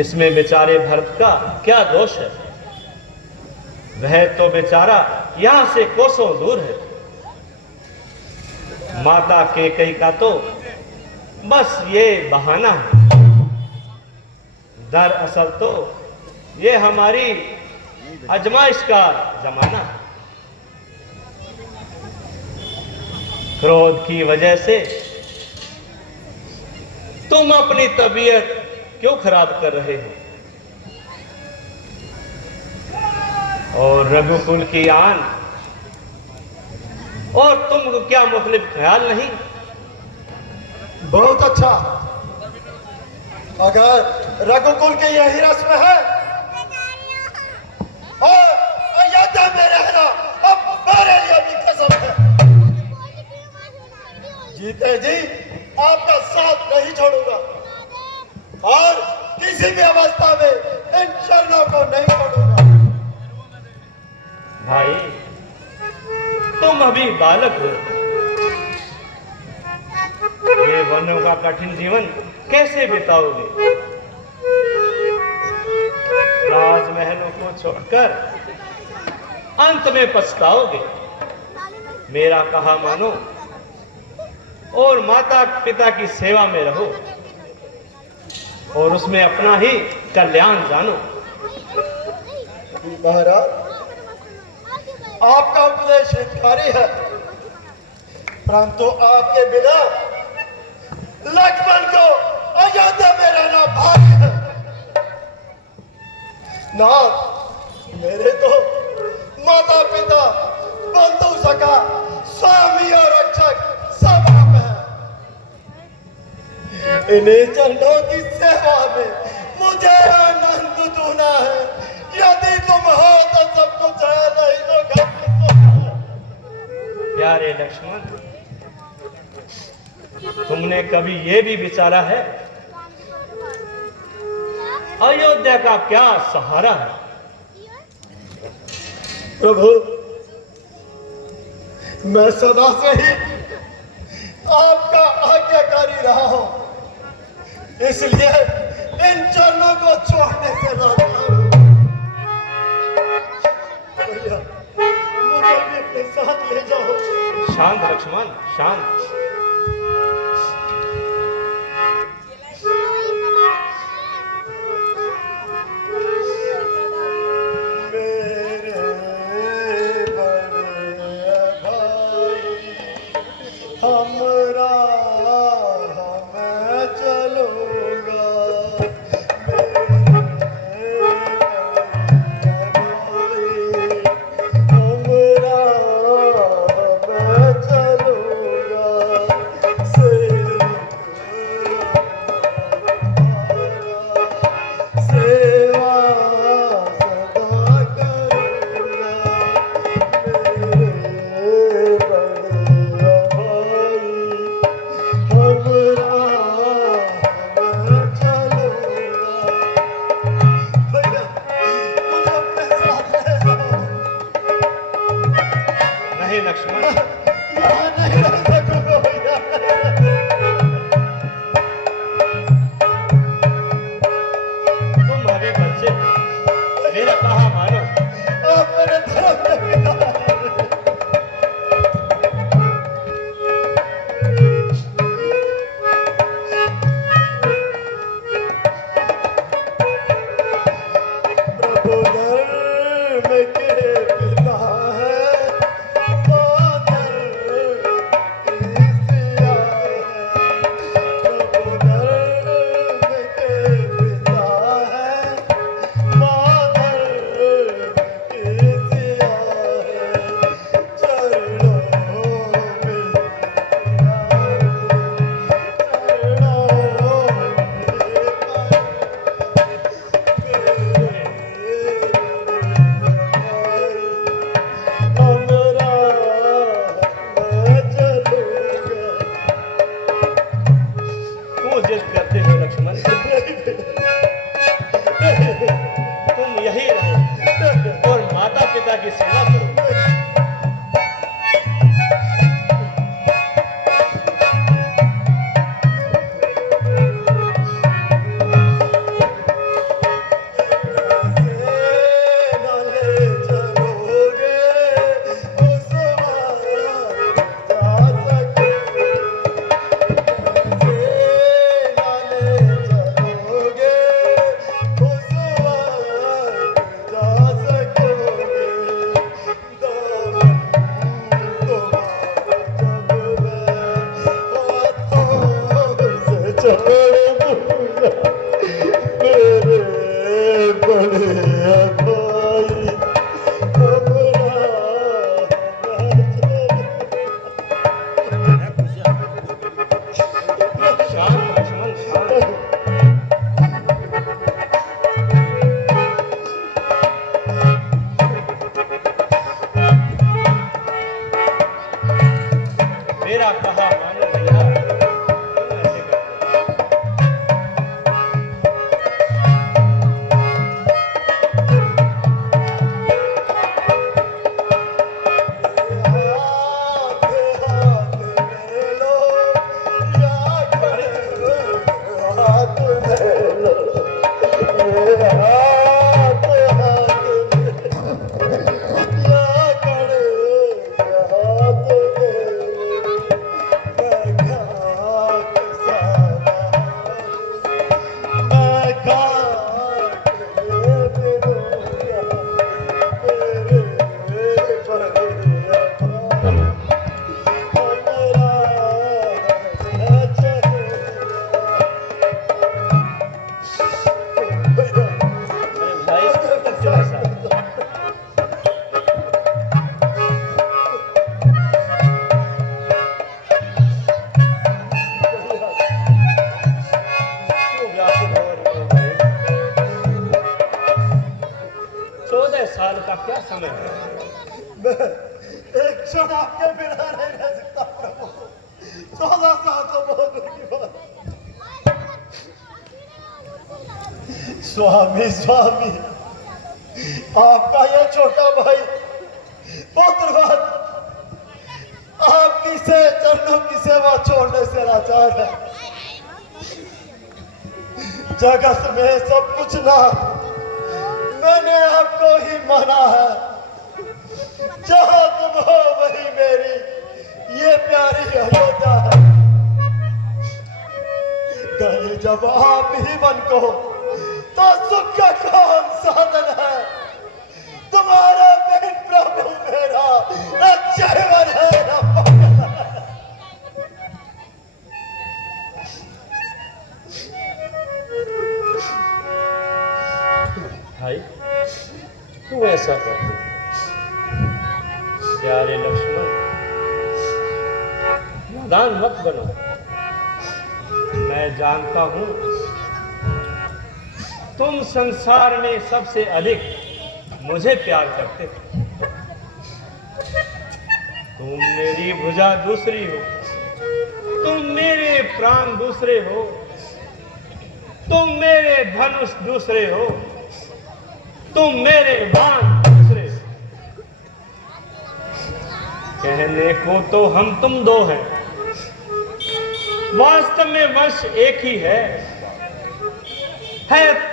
इसमें बेचारे भरत का क्या दोष है? वह तो बेचारा यहां से कोसों दूर है। माता कैकेयी का तो बस ये बहाना है। दरअसल तो ये हमारी आजमाइश का जमाना है। क्रोध की वजह से तुम अपनी तबीयत क्यों खराब कर रहे हो? और रघुकुल की आन और तुमको क्या मुखलिफ ख्याल नहीं? बहुत अच्छा। अगर रघुकुल की यही रस्म है और अयोध्या में रहना अब मेरे लिए भी कसम है। जीते जी आपका साथ नहीं छोड़ूंगा और किसी भी अवस्था में इन चरणों को नहीं छोड़ूंगा। भाई, तुम अभी बालक हो। ये वनों का कठिन जीवन कैसे बिताओगे? राजमहलों को छोड़कर अंत में पछताओगे। मेरा कहा मानो और माता पिता की सेवा में रहो और उसमें अपना ही कल्याण जानो। महाराज, आपका उपदेश हितकारी है, परंतु आपके बिना लक्ष्मण को अयोध्या में रहना भारी है। नाथ, मेरे तो माता पिता, बंधु सखा, स्वामी और रक्षक सब आप हैं। इन्हीं चरणों की सेवा में मुझे आनंद दूना है। यदि तुम हो तो सब कुछ है, नहीं तो घर प्यारे लक्ष्मण, तुमने कभी ये भी विचारा है अयोध्या का क्या सहारा है? प्रभु, मैं सदा से ही आपका आज्ञाकारी रहा हूं, इसलिए इन चरणों को छोड़ने से रोता हूं। भैया, मुझे भी अपने साथ ले जाओ। शांत लक्ष्मण, शांत। शांत लक्ष्मण शांत। मेरा कहा मानो भैया, क्यों ऐसे करते हो? भाई क्यों ऐसा? क्यों व्याकुल हो रहे हो भाई? 14 साल का क्या समय है? मैं एक क्षण आपके बिना नहीं रह सकता प्रभु। 14 साल तो बहुत दूर की बात। स्वामी स्वामी, आपका ये छोटा भाई पुत्रवाद आपकी से चरणों की सेवा छोड़ने से लाचार है। जगत में सब कुछ ना मैंने आपको ही माना है। जहां तुम हो वही मेरी ये प्यारी अयोध्या है। कहीं जब आप ही मन को तो सुख का कौन साधन है? तुम्हारा बिन प्रभु मेरा न जीवन है न पागल है। भाई क्यों ऐसा करते हो? प्यारे लक्ष्मण, नादान मत बनो। मैं जानता हूं तुम संसार में सबसे अधिक मुझे प्यार करते थे। तुम मेरी भुजा दूसरी हो, तुम मेरे प्राण दूसरे हो, तुम मेरे धनुष दूसरे हो, तुम मेरे बाण दूसरे हो। कहने को तो हम तुम दो हैं, वास्तव में वंश एक ही है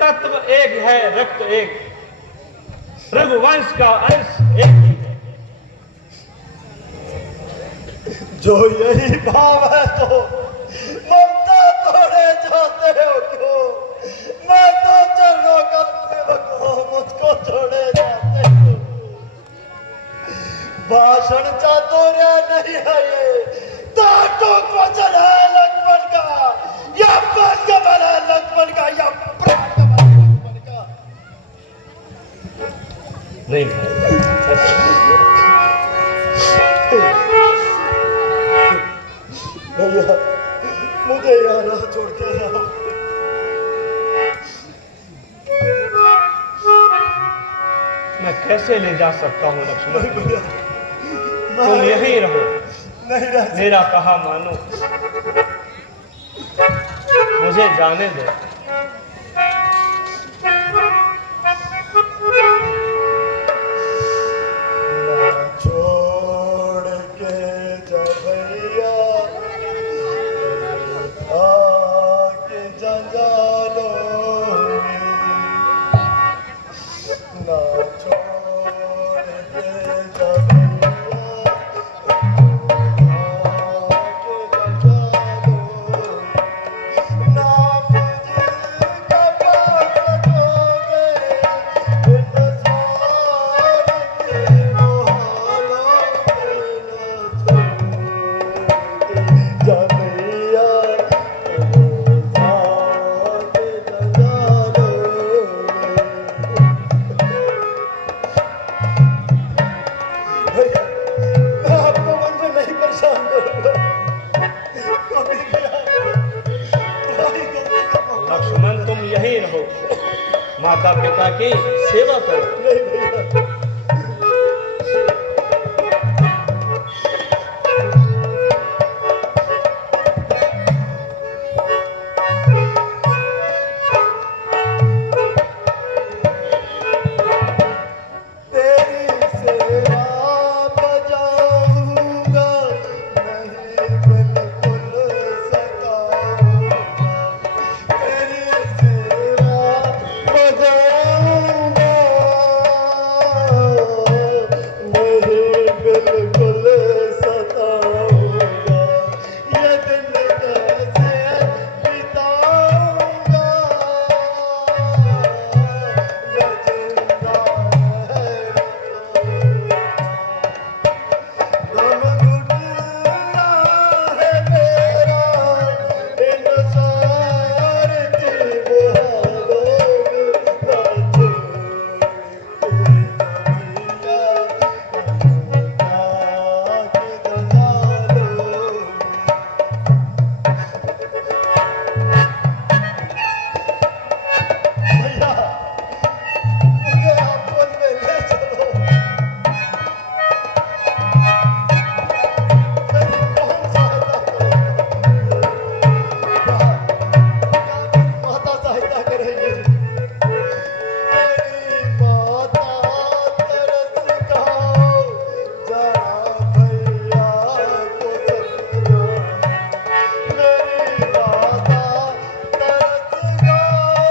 तत्व एक है, रक्त एक, रघुवंश का अंश एक ही है। जो यही भाव है तो ममता तोड़े जाते हो क्यों? मैं तो चरणों का सेवक हूं, मुझको छोड़े जाते हो। भाषण चातुर्य नहीं है ये, ताटुक वचन है लक्ष्मण का, या पद्मबल है लक्ष्मण का, या प्राणबल है लक्ष्मण का। नहीं भैया मुझे यहाँ ना छोड़ के जाओ। मैं कैसे ले जा सकता हूँ लक्ष्मण? नहीं भैया, तुम यहीं रहो, नहीं रह सकता। मेरा कहा मानो, मुझे जाने दो। छोड़ के जा भैया, आके जंजालों में। ना छोड़ के जा भैया, आके जंजालों में। ना मुझे रहो, माता पिता की सेवा करो। नहीं भैया, तेरी सेवा बजाऊंगा, नहीं बिल्कुल सताऊंगा। तेरी सेवा बजाऊंगा, नहीं बिल्कुल सताऊंगा। ये दिन कैसे बिताऊंगा, मैं जिंदा दम घुटना है मेरा, इन सारे दीवारों में ना छोड़ के भैया, मुझे आपको ले चलो। मेरी कौन सहायता करेगा? माता सहायता करेगी। मेरी माता तरस खाओ, जरा भैया को समझाओ। मेरी माता तरस खाओ,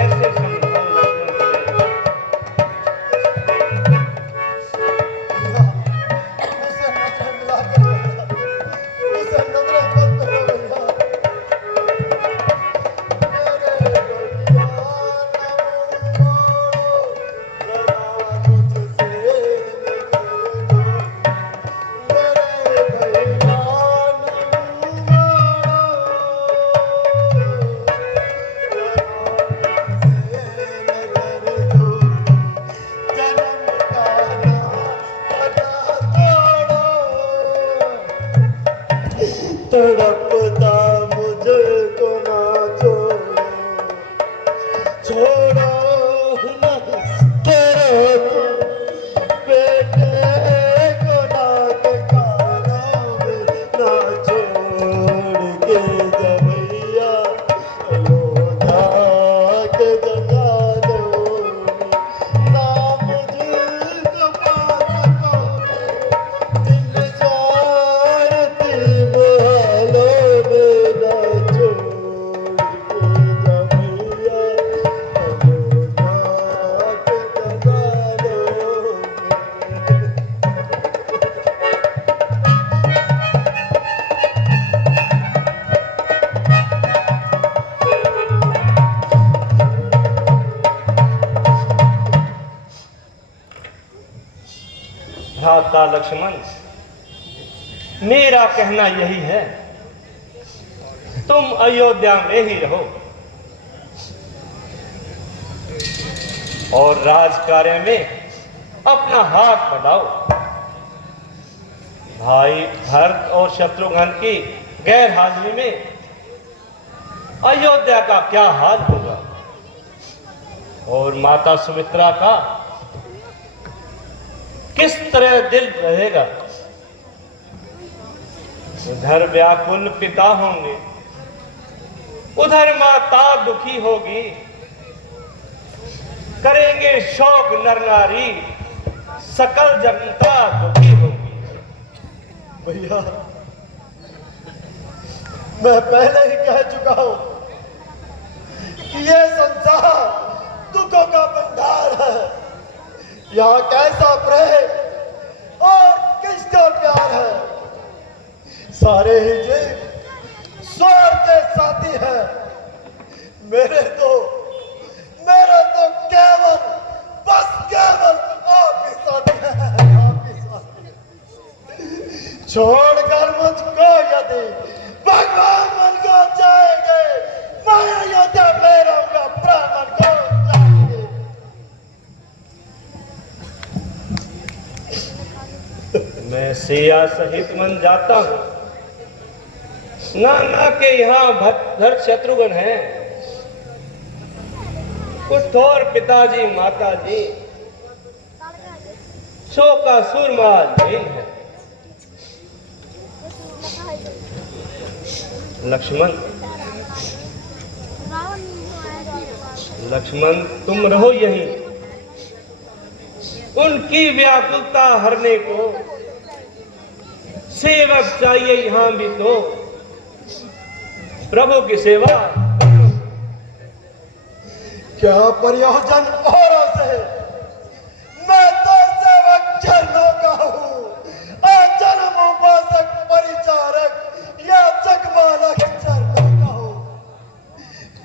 ऐसे समझाओ लक्ष्मण तुम्हें। उसे नजरें मिला कर भैया, उसे नजरें मत करो भैया। मेरे भैया न मारो, जरा मुझसे निकल दो। मेरे भैया न तड़पता मुझको ना छोड़ो, छोड़ो ना तेरे बेटे को नाक कानों में ना छोड़ के जवैया लोधा के जंगालों में ना मुझको पास पाओगे। दिल जाती बहालों में ना छोड़ के जवैया लोधा के जंगालों में। भ्राता लक्ष्मण, मेरा कहना यही है, तुम अयोध्या में ही रहो और राज कार्य में अपना हाथ बढ़ाओ। भाई भरत और शत्रुघ्न की गैर हाजिरी में अयोध्या का क्या हाल होगा और माता सुमित्रा का किस तरह दिल रहेगा। उधर व्याकुल पिता होंगे, उधर माता दुखी होगी, करेंगे शोक नर नारी, सकल जनता दुखी होगी। भैया मैं पहले ही कह चुका हूं कि ये संसार दुखों का भंडार है। यहाँ कैसा प्रेम और किसका प्यार है, सारे ही जीव स्वर्ग के साथी हैं। मेरे तो केवल बस केवल आप ही साथी हैं, आप ही साथी। छोड़कर मुझको यदि भगवान मन को जाएंगे, मैं योद्धा मैं रहूंगा, प्राण मन को जाएंगे। मैं सिया सहित मन जाता हूं। ना के यहाँ भरत शत्रुघ्न हैं, कुछ और पिताजी माताजी शोकासुर मालीन है। लक्ष्मण तुम रहो यहीं, उनकी व्याकुलता हरने को सेवक चाहिए यहां भी तो प्रभु की सेवा। क्या प्रयोजन औरों से, मैं तो सेवक चरणों का हूँ, जन्म उपासक परिचारक या जगमालक चरणों का हूँ।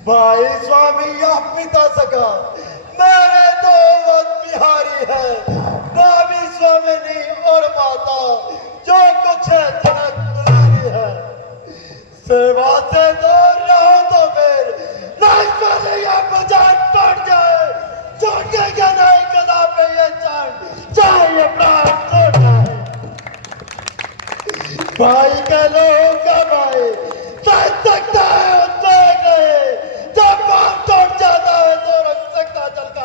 भाई स्वामी या पिता सका मेरे दो बिहारी है, भाभी स्वामिनी और माता जो कुछ है जनक दुलारी है। सेवा से दूर रहो तो फिर जान पड़ जाए, छोड़ेगा नहीं कदा पे ये जान, चाहे प्राण छोड़ जाए। भाई का लोग का भाई सह सकता है उससे गए, जब बाप तोड़ जाता है तो रख सकता जल का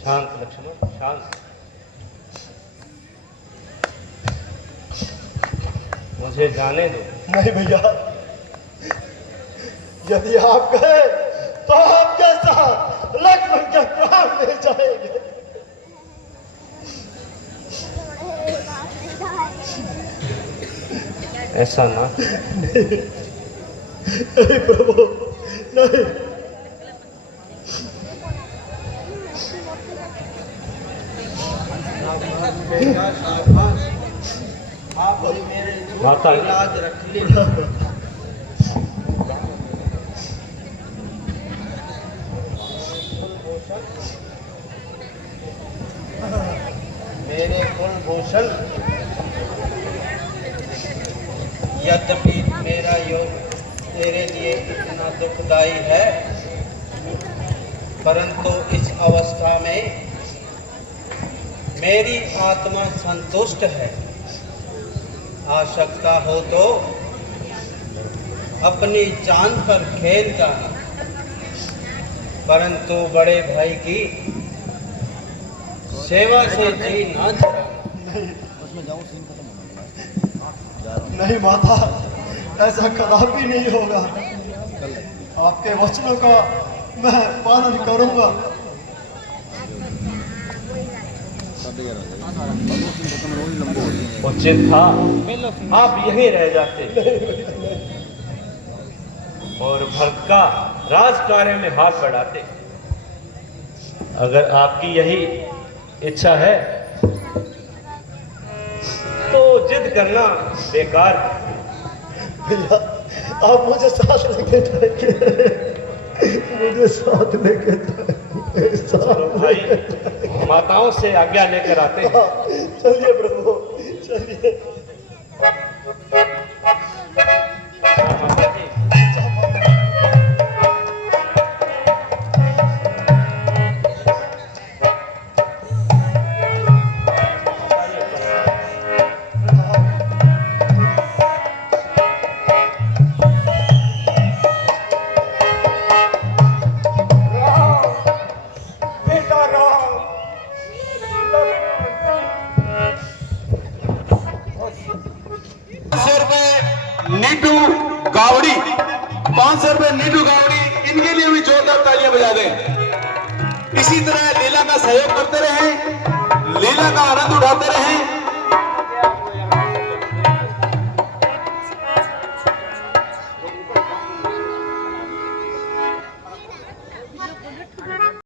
शांत लक्ष्मण शांत। मुझे जाने दो। नहीं भैया, यदि आप गए तो आपके साथ लक्ष्मण के प्राण ले जाएंगे। ऐसा ना। नहीं प्रभु नहीं। आप मेरे माता इलाज रख ले। मेरे कुलभूषण, यद्यपि मेरा योग तेरे लिए इतना दुखदाई है, परंतु इस अवस्था में मेरी आत्मा संतुष्ट है। आवश्यकता हो तो अपनी जान पर खेल जाना, परंतु बड़े भाई की सेवा से जी ना छुड़ाना। नहीं माता, ऐसा कदापि नहीं होगा। आपके वचनों का मैं पालन करूंगा। उचित था आप यहीं रह जाते और भरत का राज कार्य में हाथ बढ़ाते। अगर आपकी यही इच्छा है तो जिद करना बेकार है। भैया आप मुझे साथ लेके जाएंगे, मुझे साथ लेके जाएंगे। चलो भाई, माताओं से आज्ञा लेकर आते हैं। चलिए प्रभु चलिए। माता जी, बेटा राम, नीटू गावड़ी, 500 रुपए नीटू गावड़ी, इनके लिए भी जोरदार तालियां बजा दें। इसी तरह लीला का सहयोग करते रहें, लीला का आनंद उठाते रहें।